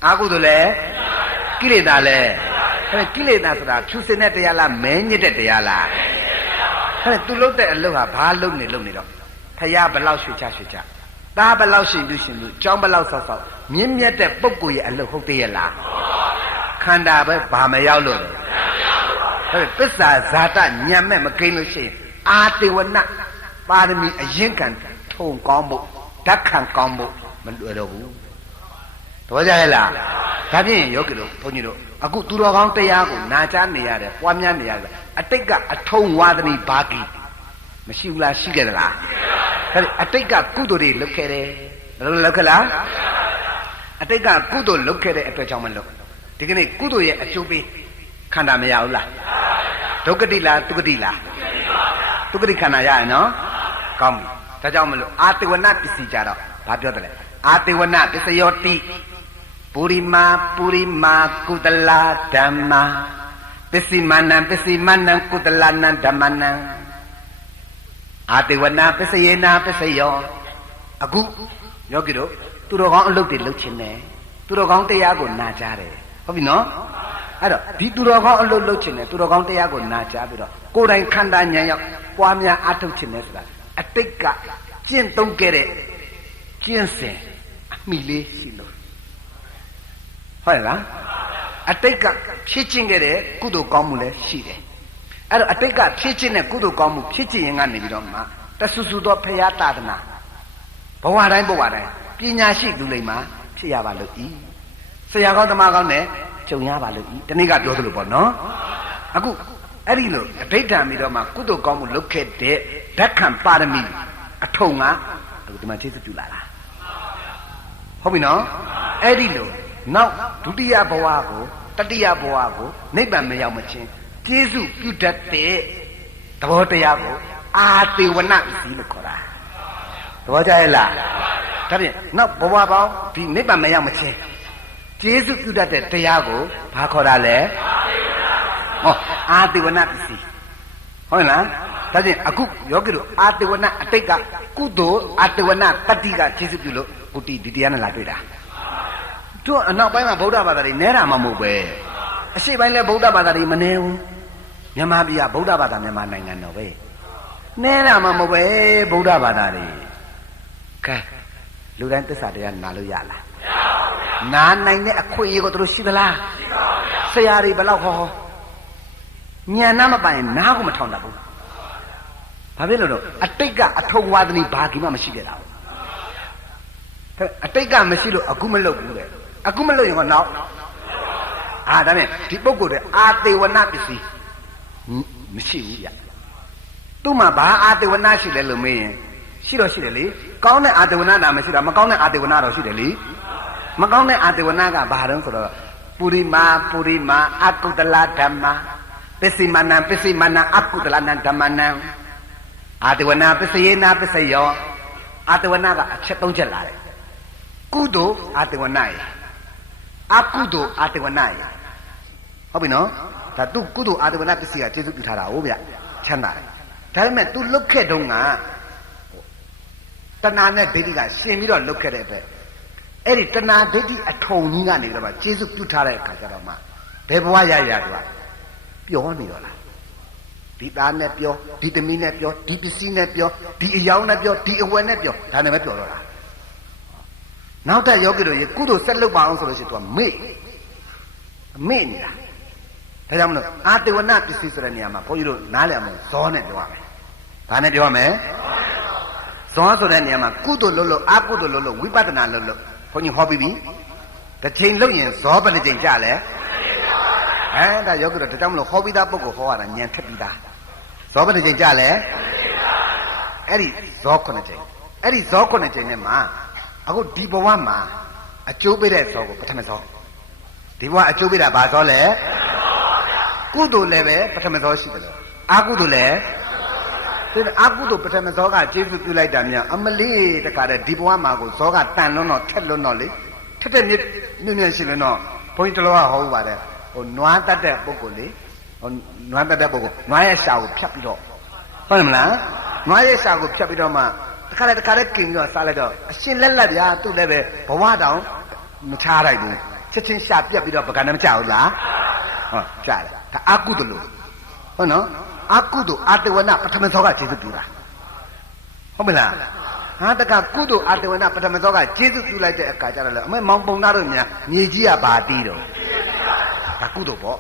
အကုသိုလ်လည်းကိလေသာလည်းအဲ့ကိလေသာဆိုတာဖြူစင်တဲ့တရားလားမဲညစ်တဲ့တရားလားအဲ့သူလုပ်တဲ့အလုပ်ဟာဘာလုပ်နေတော့ဖယားဘလောက်ရွှေချသားဘလောက်ရှင်လူကျောင်းဘလောက်ဆောက်မြင့်မြတ်တဲ့ပုဂ္ဂိုလ်ရဲ့အလုပ်ဟုတ်သေးရဲ့လားခန္ဓာပဲဘာမရောက်လို့လဲအဲ့ပစ္စာဇာတညံမဲ့မကိန်းလို့ရှိရင်အာတေဝနပါရမီအရင်ကံထုံကောင်းဖို့ဓာတ်ခံကောင်းဖို့မလွယ်တော့ဘူးတော်ကြရဲ့လားဒါဖြင့်ယောဂီတို့ဘုန်းကြီးတို့အခုသူတော်ကောင်းတရားကိုနာကြားနေရတယ်ပွားများနေရတယ်အတိတ်ကအထုံဝါဒနီဘာကီမရှိဘူးလားရှိခဲ့သလားဒါအတိတ်ကကုသိုလ်တွေလုပ်ခဲ့တယ်ဘယ်လိုလုပ်ခဲ့လားအတိတ်ကကုသိုလ်လုပ်ခဲ့တဲ့အတွက်ကြောင့်မလုပ်ဒီကနေ့ကုသိုလ်ရဲ့အကျိုးပေးခန္ဓာမရဘူးလားဒုက္ခတိလားဒုက္ခတိလားဒုက္ခတိခန္ဓာရရနော်ကောင်းပြီဒါကြောင့်မလို့အာတေဝနပစ္စည်းကြတော့ဘာပြောတယ်လဲအာတေဝနပစ္စယောတိပုရိမာကုတလာဓမ္မာပစ္စည်းမနံကုတလာနံဓမ္မနံအာတေဝနပစ္စယေနာပစ္စယောအခုယောဂီတို့သူတော်ကောင်းအလုပ်တွေလုပ်ခြင်းနဲ့သူတော်ကောင်းတရားကိုနာကြားတယ်ဟုတ်ပြီနော်အဲ့တော့ဒီသူတော်ကောင်းအလုပ်လုပ်ခြင်းနဲ့သူတော်ကောင်းတရားကိုနာကြားပြီးတော့ကိုယ်တိုင်ခန္ဓာဉာဏ်ရောက်ပွားများအထုတ်ခြင်းနဲ့ဆိုတာအတိတ်ကကျင့်သုံးခဲ့တဲ့ကျင့်စဉ်အမိလေးရှိလို့ဟုတ်လားအတိတ်ကဖြစ်ခြင်းခဲ့တဲ့ကုသိုလ်ကောင်းမှုလည်းရှိတယ် အဲ့တော့အတိတ်ကဖြစ်ခြင်းနဲ့ကုသိုလ်ကောင်းမှုဖြစ်ခြင်းကနေပြီးတော့မှတဆူဆူသောဖရာတာသနာဘဝတိုင်းပညာရှိလူလိမ္မာဖြစ်ရပါလို့ဤဆရာကောင်းသမားကောင်းနဲ့ကြုံရပါလို့ဤတနေ့ကပြောသလိုပေါ့နော်အခုအဲ့ဒီလိုအဋိဌာန်ပြီးတော့မှကုသိုလ်ကောင်းမှုလုပ်ခဲ့တဲ့ဓက္ခံပါရမီအထုံကအခုဒီမှာကျေးဇူးပြုလာတာဟုတ်ပြီနော်အဲ့ဒီလိုနောက်ဒုတိယဘဝကိုတတိယဘဝကိုနိဗ္ဗာန်မရောက်မချင်းကျေးဇူးပြုတတ်တဲ့သဘောတရားကိုအာတေဝနစီလို့ခေါ်တာသဘောကျရဲ့လားဒါဖြင့်နောက်ဘဝပေါင်းဒီနိဗ္ဗာန်မရောက်မချင်းကျေးဇူးပြုတတ်တဲ့တရားကိုဘာခေါ်တာလဲဟောအာတေဝနပစ္စည်းဟုတ်လားဒါဖြင့်အခုယောဂီတို့အာတေဝနအတိတ်ကကုသိုလ်အာတေဝနပတ္တိကကျေးဇူးပြုလို့ကုတိဒီတရားနဲ့လာတွေ့တာတို့အနောက်ပိုင်းမှာဗုဒ္ဓဘာသာတွေနဲတာမှမဟုတ်ပဲအရှေ့ပိုင်းလည်းဗုဒ္ဓဘာသာတွေမနဲဘူးမြန်မာပြည်ကဗုဒ္ဓဘာသာမြန်မာနိုင်ငံတော်ပဲနဲတာမှမဟုတ်ပဲဗုဒ္ဓဘာသာတွေကဲလူတိုင်းသစ္စာတရားနာလို့ရလားမရပါဘူးနာနိုင်တဲ့အခွင့်အရေးကိုတို့ရှိသလားရှိပါဘူးဆရာတွေဘယ်လောက်ဟောညံနာမပိုင်နားကိုမထောင်တတ်ဘူးဘာဖြစ်လို့လဲအတိတ်ကအထုံဝါဒနီဘာကြီးမှမရှိခဲ့တာဘူးအတိတ်ကမရှိလို့အခုမလုပ်ဘူးတဲ့အခုမလုပ်ရင်တော့နောက်ဒါနဲ့ဒီပုဂ္ဂိုလ်တွေအာတေဝနပစ္စည်းမရှိဘူးဗျသူ့မှာဘာအာတေဝနရှိလဲလို့မေးရင်ရှိတော့ရှိတယ်လေကောင်းတဲ့အာတေဝနတာမရှိတာမကောင်းတဲ့အာတေဝနတော့ရှိတယ်လေမကောင်းတဲ့အာတေဝနကဘာတုံးဆိုတော့ပုရိမာအကုတလဓမ္မာပစ္စည်းမနံအကုတလနံဓမ္မနံအာတေဝနပစ္စယေနာပစ္စယောအာတေဝနကအချက်၃ချက်လာတယ်ကုသိုလ်အာတေဝနယေအကုသိုလ်အာတေဝနယေဟုတ်ပြီနော်ဒါသူကုသိုလ်အာတေဝနပစ္စည်းကကျေစုပြုထားတာဟုတ်ဗျချမ်းသာတယ်ဒါပေမဲ့ तू လုတ်ခဲ့တုန်းကတဏှာနဲ့ဒိဋ္ဌိကရှင်ပြီးတော့လုတ်ခဲ့တဲ့အတွက်အဲ့ဒီတဏှာဒိဋ္ဌိအထုံကြီးကနေတော့မှကျေစုပြုထားတဲ့အခါကျတော့မှဘယ်ဘဝရရကွာပျော်နေတော့လားဒီသားနဲ့ပြောဒီသမီးနဲ့ပြောဒီပစ္စည်းနဲ့ပြောဒီအယောင်နဲ့ပြောဒီအဝယ်နဲ့ပြောဒါနဲ့ပဲပျော်တော့တာနောက်တဲ့ယောဂီတို့ရေကုသိုလ်ဆက်လုပ်ပါအောင်ဆိုလို့ရှိရင် तू မေ့နေတာဒါကြောင့်မလို့အာတေဝနပစ္စည်းဆိုတဲ့နေရာမှာဘုန်းကြီးတို့နားလည်အောင်ဇောနဲ့ပြောရမယ်။ဘာနဲ့ပြောရမလဲ။ဇောဆိုတဲ့နေရာမှာကုသိုလ်လုပ်လို့အကုသိုလ်လုပ်လို့ဝိပဿနာလုပ်လို့ဘုန်းကြီးဟောပြီးပြီ။တစ်ချိန်လုပ်ရင်ဇောဘယ်နှချိန်ကြာလဲ။ဒါယောဂီတို့ဒါကြောင့်မလို့ဟောပြီးသားပုဂ္ဂိုလ်ဟောရတာဉာဏ်ထက်ပြီးသား။ဇောဘယ်နှချိန်ကြာလဲ။အဲ့ဒီဇော9ချိန်။အဲ့ဒီဇော9ချိန်နဲ့မှာအခုဒီဘဝမှာအကျိုးပေးတဲ့ဇောကိုပထမဇောဒီဘဝအကျိုးပေးတာဘာဇောလဲကုသိုလ်လည်းပဲပထမဇောရှိတယ်လို့အကုသိုလ်လည်းအကုသိုလ်ပထမဇောကကျေးဇူးပြုလိုက်တာများအမလေးတခါတည်းဒီဘဝမှာကိုဇောကတန်လွန်းတော့ထက်လွန်းတော့လေထက်တဲ့မြင့်ရှိလွန်းတော့ဘုန်းကြီးတလောကဟောဥပါတယ်ဟိုနွားတတ်တဲ့ပုဂ္ဂိုလ်လေဟိုနွားတတ်တဲ့ပုဂ္ဂိုလ်နွားရဲ့ရှာကိုဖြတ်ပြီးတော့ဟုတ်တယ်မလားနွားရဲ့ရှာကိုဖြတ်ပြီးတော့မှတခါတည်းကင်ပြီးတော့စားလိုက်တော့အရှင်လက်ဗျာသူ့လည်းပဲဘဝတောင်မချားလိုက်ဘူးချက်ချင်းရှာပြက်ပြီးတော့ပကံနဲ့မကြောက်ဘူးလားဟောကြားတယ်ဒါအကုသိုလ်လို့ဟုတ်နော်အကုသိုလ်အာတေဝနပထမဇောကကျေးဇူးပြုတာဟုတ်မလားဟာတကကုသိုလ်အာတေဝနပထမဇောကကျေးဇူးပြုလိုက်တဲ့အခါကျတော့လေအမေမောင်ပုံသားတို့များမြေကြီးကဘာတီးတော့ဒါကုသိုလ်ပေါ့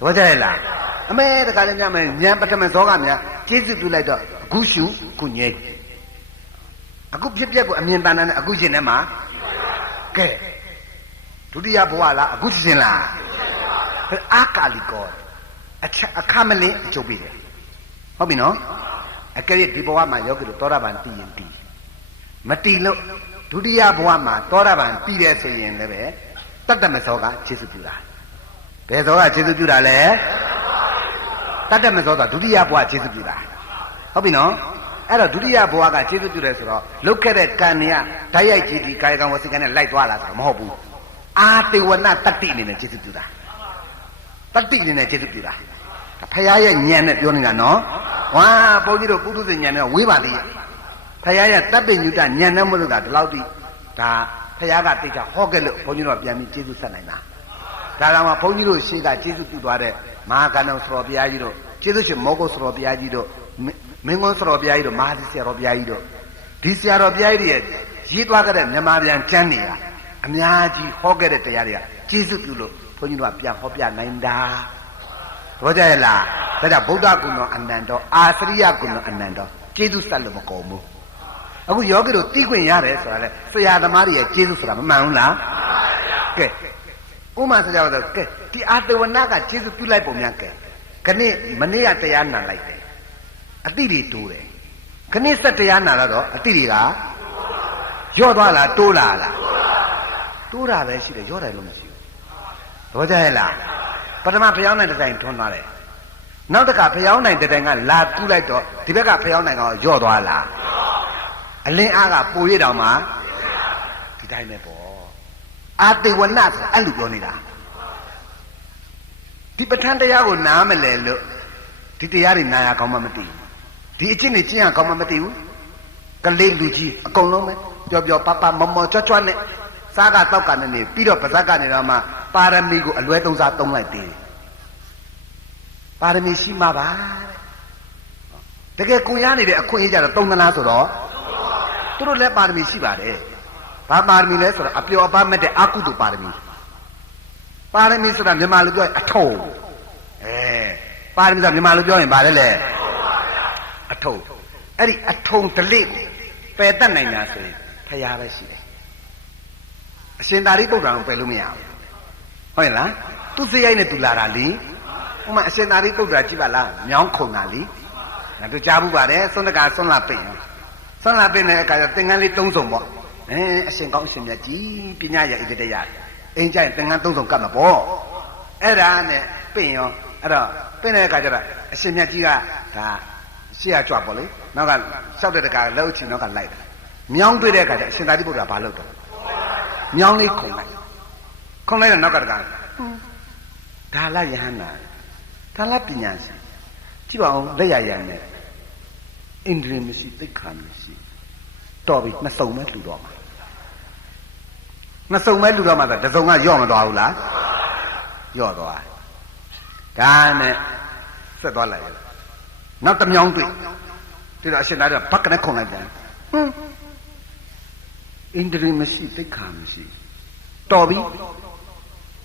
တော့ကြရလားအမေတကလည်းများမယ်ဉာဏ်ပထမဇောကများကျေးဇူးပြုလိုက်တော့အခုရှုခုငြိမ်းအခုဖြစ်ပျက်ကိုအမြင်တန်တန်နဲ့အခုရှင်ထဲမှာကဲဒုတိယဘဝလားအခုရှင်လားအာကာလီကောအခမလင်းအကျုပ်ပြီးတယ်ဟုတ်ပြီနော်အကယ်၍ဒီဘဝမှာယောဂီတို့သောတာပန်တည်ရင်တည်မတည်လို့ဒုတိယဘဝမှာသောတာပန်တည်တယ်ဆိုရင်လည်းပဲတတ္တမဇောကခြေစွပြုတာဘယ်ဇောကခြေစွပြုတာလဲတတ္တမဇောကဒုတိယဘဝခြေစွပြုတာဟုတ်ပြီနော်အဲ့တော့ဒုတိယဘဝကခြေစွပြုတယ်ဆိုတော့လုတ်ခဲ့တဲ့ကံတွေကဓာတ်ရိုက်ကြည့်ဒီကာယကံဝစီကံနဲ့လိုက်သွားလာဆိုတော့မဟုတ်ဘူးအာတေဝနတတ္တိအနေနဲ့ခြေစွပြုတာတတ္တိအနေနဲ့ခြေစွပြုတာဖရာရဲ့ဉာဏ်နဲ့ပြောနေတာနော်ဝါဘုန်းကြီးတို့ပုထုဇဉ်ဉာဏ်နဲ့ဝေးပါသေးရဲ့ဖရာရဲ့တပ်ပိညုတဉာဏ်နဲ့မလို့တာဒီလောက်တိဒါဖရာကတိတ်တာဟောခဲ့လို့ဘုန်းကြီးတို့ပြန်ပြီးခြေစွဆက်နိုင်တာဒါကြောင့်ဘုန်းကြီးတို့ရှေ့ကခြေစွပြုသွားတဲ့မဟာကဏ္ဍဆရာဘုရားကြီးတို့ခြေစွရှင်မောဂုတ်ဆရာဘုရားကြီးတို့မင်းကွန်းဆရာဘုရားကြီးတို့မဟာသီဆရာတော်ဘုရားကြီးတို့ဒီဆရာတော်ဘုရားကြီးရဲ့ရေးသွားခဲ့တဲ့မြန်မာပြန်ကျမ်းနေတာအများကြီးဟောခဲ့တဲ့တရားတွေကခြေစွပြုလို့ဘုန်းကြီးတို့ကပြန်ဟောပြနိုင်တာ ဘောကြရဲ့လားဒါကြောင့်ဗုဒ္ဓကုဏအနန္တောအာသရိယကုဏအနန္တောကျေးဇူးဆက်လို့မကုန်ဘူးအခုယောဂီတို့တီးခွင့်ရတယ်ဆိုတာလေဆရာသမားတွေရဲ့ကျေးဇူးဆိုတာမမှန်ဘူးလားကဲဥမာဆိုကြတော့ကဲဒီအာတဝနာကကျေးဇူးပြုလိုက်ပုံများကဲခဏမနေ့ကတရားနာလိုက်တယ်အတိတွေတိုးတယ်ခဏဆက်တရားနာတော့အတိတွေကရော့သွားလားတိုးလာလားတိုးတာပဲရှိတယ်ရော့တယ်လို့မရှိဘူးသဘောကျရဲ့လားပထမဖျောင်းနိုင်တဲ့တိုင်ထွန်းသွားတယ်နောက်တစ်ခါဖျောင်းနိုင်တဲ့တိုင်ကလာကူးလိုက်တော့ဒီဘက်ကဖျောင်းနိုင်ကရော့သွားလားအလင်းအားကပိုရတောင်မှဒီတိုင်းပဲပေါ့အာတေဝနဆိုအဲ့လိုပြောနေတာဒီပဋ္ဌာန်းတရားကိုနားမလဲလို့ဒီတရားတွေနာရကောင်းမှမသိဘူးဒီအချင်းတွေကျင့်ရကောင်းမှမသိဘူးကလေးလူကြီးအကုန်လုံးပဲပျော်ပျော်ပပမောမောကြွကြွနဲ့စားကတောက်ကနေနေပြီးတော့ပါဇက်ကနေတော့မှပါရမီကိုအလွဲသုံးစားသုံးလိုက်သေးတယ်ပါရမီရှိမှပါတဲ့တကယ်ကိုရနေတဲ့အခွင့်အရေးကြတော့သုံးသလားဆိုတော့သူတို့လည်းပါရမီရှိပါတယ်ဘာပါရမီလဲဆိုတော့အပျော်အပါမဲ့တဲ့အကုသိုလ်ပါရမီပါရမီဆိုတာမြန်မာလိုပြောရင်အထုံပါရမီဆိုတာမြန်မာလိုပြောရင်ဗါလဲလေအထုံအဲ့ဒီအထုံဒလိကိုပယ်တတ်နိုင်တာဆိုရင်ဖရာပဲရှိတယ်အရှင်သာရိပုတ္တရာကိုပယ်လို့မရဘူးဟုတ်ရဲ့လားသူစရိုက်နဲ့သူလာတာလीဥမာအရှင်သာရိပုတ္တရာကြည့်ပါလားမြောင်းခုံတာလीငါတို့ကြားဘူးပါတယ်စွန့်တကဆွန့်လာပိတ်ဆွန့်လာပိတ်တဲ့အခါကျသင်္ကန်းလေး၃စုံပေါ့အရှင်ကောင်းအရှင်မြတ်ကြီးပညာရဣတိတရအိမ်ကျရင်သင်္ကန်း၃စုံကတ်မှာပေါ့အဲ့ဒါနဲ့ပိတ်ရောအဲ့တော့ပိတ်တဲ့အခါကျတော့အရှင်မြတ်ကြီးကဒါရှေ့ကကြွပေါ့လေနောက်ကလျှောက်တဲ့တကာလှုပ်ချင်နောက်ကလိုက်တာမြောင်းတွေ့တဲ့အခါကျအရှင်သာရိပုတ္တရာဘာလုပ်တော့မြောင်းလေးခုံလိုက်တော့နောက်ကတကာဒါလယဟန္တာဒါလပညာရှိကြည့်ပါဦးလက်ရရနဲ့ဣန္ဒြေမရှိသိက္ခာမရှိတော်ပြီနှစ်စုံပဲလှူတော့မှာနှစ်စုံပဲလှူတော့မှာဆိုတစ်စုံကယော့မသွားဘူးလားယော့သွားဒါနဲ့ဆက်သွားလိုက်နောက်တစ်မြောင်းတွေ့ဒီတော့အရှင်သာရိပုတ္တရာဘက်ကနဲ့ခုံလိုက်ပြန်ဣန္ဒြေမရှိသိက္ခာမရှိတော်ပြီ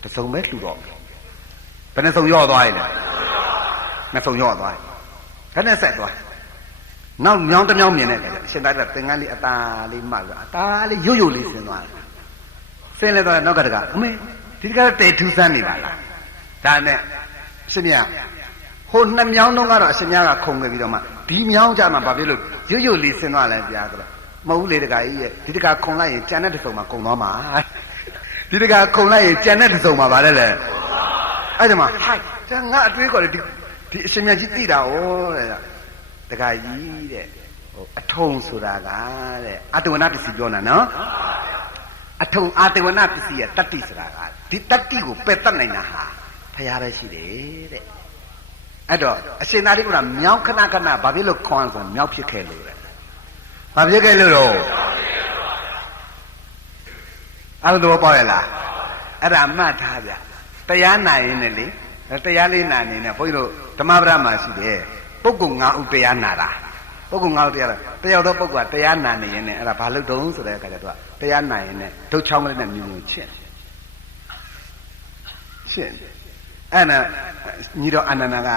တစ်စုံပဲလှူတော့ဘယ်နှစုံယော့သွားရင်လဲနှစ်စုံယော့သွားဘယ်နဲ့ဆက်သွားနောက်မြောင်းတစ်မြောင်းမြင်တဲ့အခါကျအရှင်သာရိပုတ္တရာသင်္ကန်းလေးအသာလေးမှလို့အသာလေးရွတ်ရွတ်လေးဆင်းသွားတယ်ဆင်းလဲသွားတဲ့နောက်ကတကအမေဒီတကတဲထူးဆန်းနေပါလားဒါနဲ့အရှင်မြတ်ဟိုနှစ်မြောင်းလုံးကတော့အရှင်မြတ်ကခုံခဲ့ပြီးတော့မှဒီမြောင်းကြမှာဘာဖြစ်လို့ရွတ်ရွတ်လေးဆင်းသွားလဲဗျာဆိုတော့မဟုတ်လေတကကြီးရဲ့ဒီတကခုံလိုက်ရင်ကြံတဲ့တစ်စုံမှာကုံသွားမှာဒီတကခုံလိုက်ရင်ကြံတဲ့တစ်စုံမှာဗါလဲလေအဲ့ဒါမှဟိုက်ကျန်ငါအတွေးခေါ်တယ်ဒီအရှင်မြတ်ကြီးသိတာဩတဲ့တကကြီးတဲ့ဟိုအထုံဆိုတာကတဲ့အာတဝနာပစ္စည်းပြောတာနော်အထုံအာတဝနာပစ္စည်းရဲ့တတ္တိဆိုတာကဒီတတ္တိကိုပယ်တတ်နိုင်တာဟာဖရာပဲရှိတယ်တဲ့အဲ့တော့အရှင်သာရိပုတ္တရာမြောင်းခဏခဏဘာဖြစ်လို့ခေါင်းဆိုမြောက်ဖြစ်ခဲ့လို့တဲ့ဘာဖြစ်ခဲ့လို့တော့အဲ့လိုပေါ့ရလားအဲ့ဒါမှတ်ထားဗျတရားနာရင်လည်းလေတရားလေးနာနေနဲ့ဘုန်းကြီးတို့ဓမ္မပဒမှာရှိတယ်ပုဂ္ဂိုလ်၅ဦးတရားနာတာပုဂ္ဂိုလ်၅ဦးတရားတယောက်တော့ပုဂ္ဂိုလ်ကတရားနာနေရင်လည်းအဲ့ဒါဘာလို့တုံးဆိုတဲ့အခါကျတော့တရားနာရင်လည်းဒုတ်ချောင်းကလေးနဲ့မြုံမြုံချင်းအဲ့ဒါညီတော်အာနန္ဒာက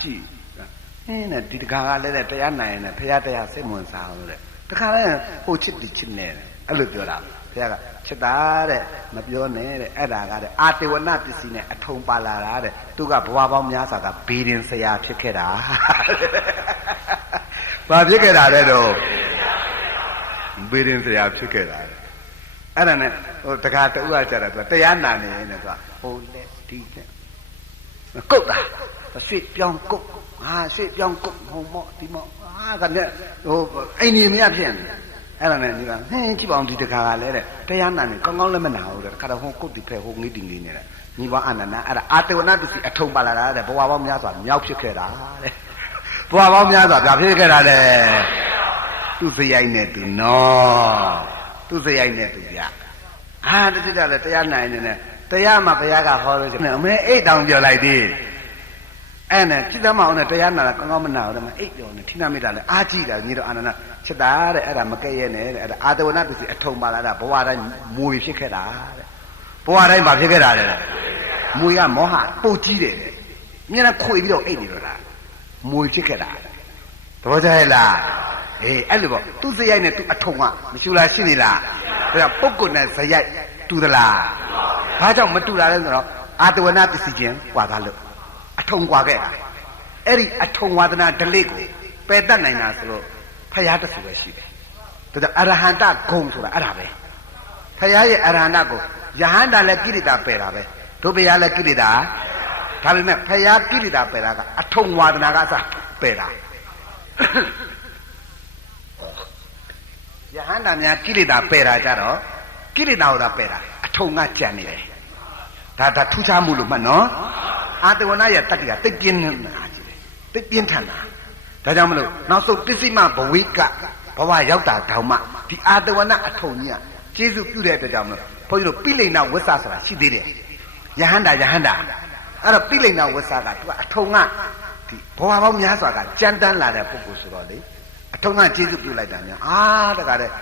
ကြည့်နဲ့ဒီတခါကလည်းတရားနာရင်လည်းဘုရားတရားစိတ်ဝင်စားအောင်တဲ့တခါလည်းဟိုချစ်ဒီချစ်နေတယ်အဲ့လိုပြောတာဘုရားကချစ်တာတဲ့မပြောနဲ့တဲ့အဲ့ဒါကတဲ့အာတေဝနပစ္စည်းနဲ့အထုံပါလာတာတဲ့သူကဘဝပေါင်းများစွာကဘေးရင်ဆရာဖြစ်ခဲ့တာဘာဖြစ်ခဲ့တာလဲတော့ဘေးရင်ဆရာဖြစ်ခဲ့တာအဲ့ဒါနဲ့ဟိုတခါတူကကြတာသူတရားနာနေရင်လည်းသူကဟိုလက်ဒီလက်ကုတ်တာဆွေပြောင်းကုတ်ဆွေပြောင်းကုတ်ဟိုမော့ဒီမော့ကလည်းဟိုအိမ်ကြီးမရဖြစ်နေအဲ့ဒါနဲ့ညီကဟင်းကြည့်ပါအောင်ဒီတခါကလည်းတဲ့တရားနာနေကောင်းကောင်းလည်းမနာဘူးတဲ့ခါတော့ဟိုကုတ်တိဖဲဟိုငိတိငိနေတဲ့ညီဘအာနန္ဒာအဲ့ဒါအာတေဝနပစ္စည်းအထုံပါလာတာတဲ့ဘဝပေါင်းများစွာမြောက်ဖြစ်ခဲ့တာတဲ့ဘဝပေါင်းများစွာပြဖြစ်ခဲ့တာတဲ့သူစရိုက်နဲ့သူနော်သူစရိုက်နဲ့သူပြတတိတလည်းတရားနိုင်နေတယ်တရားမှာဘုရားကဟောလို့အမေအိတ်တောင်ပြောလိုက်သေးအဲ့နဲ့จิตသမအောင်နဲ့တရားနာတာကောင်းကောင်းမနာဘူးတဲ့အိတ်ပြောနေထိနာမိတာလဲအာကြည့်တာညီတော်အာနန္ဒာချစ်တာတဲ့အဲ့ဒါမကဲ့ရဲ့နဲ့တဲ့အဲ့ဒါအာတဝနာပစ္စည်းအထုံပါလာတာဘဝတိုင်းမွေဖြစ်ခဲ့တာတဲ့ဘဝတိုင်းဘာဖြစ်ခဲ့တာလဲမွေကမောဟပုတ်ကြီးတယ် မြင်ရခွေပြီးတော့အိတ်နေတော့လားမွေဖြစ်ခဲ့တာတော်ကြရဲ့လားအေးအဲ့လိုပေါ့သူစရိုက်နဲ့သူအထုံကမရှိလားရှိနေလားဒါကပုဂ္ဂိုလ်နဲ့စရိုက်တူသလားဘာကြောင့်မတူတာလဲဆိုတော့အာတဝနာပစ္စည်းချင်းကွာသားလို့အထုံကွာခဲ့တာအဲ့ဒီအထုံဝါဒနာဓလေ့ကိုပယ်တတ်နိုင်တာဆိုတော့ဖယားတဆူပဲရှိတယ်ဒါကြောင့်အရဟန္တဂုံဆိုတာအဲ့ဒါပဲဖယားရဲ့အရဟန္တကိုယဟန္တာလည်းကိရိတာပယ်တာပဲတို့ဘုရားလည်းကိရိတာဒါပေမဲ့ဖယားကိရိတာပယ်တာကအထုံဝါဒနာကအစပယ်တာယဟန္တာများကိရိတာပယ်တာကြတော့ကိရိတာဟောတာပယ်တာအထုံကကြံနေတယ်ဒါထူးခြားမှုလို့မှတ်နော်အာတဝနာရဲ့တတ္တိကသိပြင်းနေတာကြည့်တယ်သိပြင်းထန်တာဒါကြောင့်မလို့နောက်ဆုံးပစ္စည်းမဘဝိကဘဝရောက်တာတောင်မှဒီအာတဝနာအထုံကြီးကကျေးဇူးပြုတဲ့အတွက်ကြောင့်မလို့ဘုန်းကြီးတို့ပိလိန်နာဝိသဆိုတာရှိသေးတယ်ယဟန္တာအဲ့တော့ပိလိန်နာဝိသကသူကအထုံကဒီဘဝပေါင်းများစွာကကြမ်းတမ်းလာတဲ့ပုဂ္ဂိုလ်ဆိုတော့လေအထုံကကျေးဇူးပြုလိုက်တာများတခါတည်း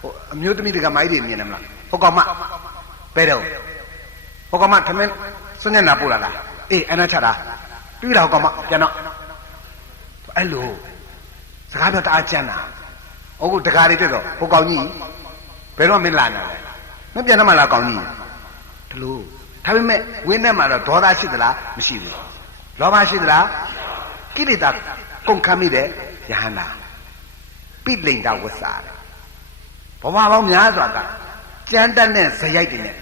ဟိုအမျိုးသမီးတကမိုင်းတွေမြင်တယ်မလားဟုတ်ကောင်မပဲတော့ဟုတ်ကောင်မသမင်းစွန့်ညံ့နာပို့လာလားအေးအနာချတာပြီးတော့ဟုတ်ကောင်မပြန်တော့အဲ့လိုစကားပြောတအားကြမ်းတာဟုတ်တခါလေးတက်တော့ဟိုကောင်ကြီးဘယ်တော့မင်းလာနေလဲမပြန်တော့မှလားကောင်ကြီးဒီလိုဒါပေမဲ့ဝင်းထဲမှာတော့ဒေါသရှိသလားမရှိဘူးလောဘရှိသလားကိလေသာကုန်ခံမိတဲ့ယဟန္တာပိလိန်တာဝဆာဘဝပေါင်းများစွာကကြမ်းတမ်းတဲ့ဇယိုက်တွေနဲ့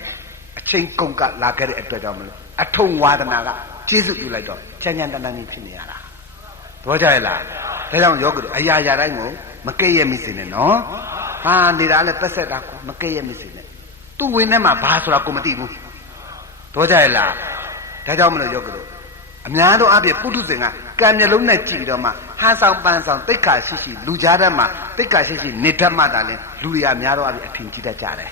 အချိန်ကုန်ကလာခဲ့တဲ့အတွက်ကြောင့်မလို့အထုံဝါဒနာကကျေးဇူးပြုလိုက်တော့ချမ်းချမ်းတန်းတန်းကြီးဖြစ်နေရတာတော့ကြရဲ့လားဒါကြောင့်ယောဂီတို့အရာရာတိုင်းကိုမကဲ့ရဲ့မိစေနဲ့နော်ဟာနေတာလည်းပက်ဆက်တာကိုမကဲ့ရဲ့မိစေနဲ့သူ့ဝင်းထဲမှာဘာဆိုတာကိုမသိဘူးတော့ကြရဲ့လားဒါကြောင့်မလို့ယောဂီတို့အများသောအားဖြင့်ပုထုဇဉ်ကကံမျက်လုံးနဲ့ကြည့်ပြီးတော့မှဟန်ဆောင်ပန်းဆောင်တိတ်ခါရှိရှိလူကြားထဲမှာတိတ်ခါရှိရှိနေတတ်မှသာလဲလူတွေကများသောအားဖြင့်အထင်ကြီးတတ်ကြတယ်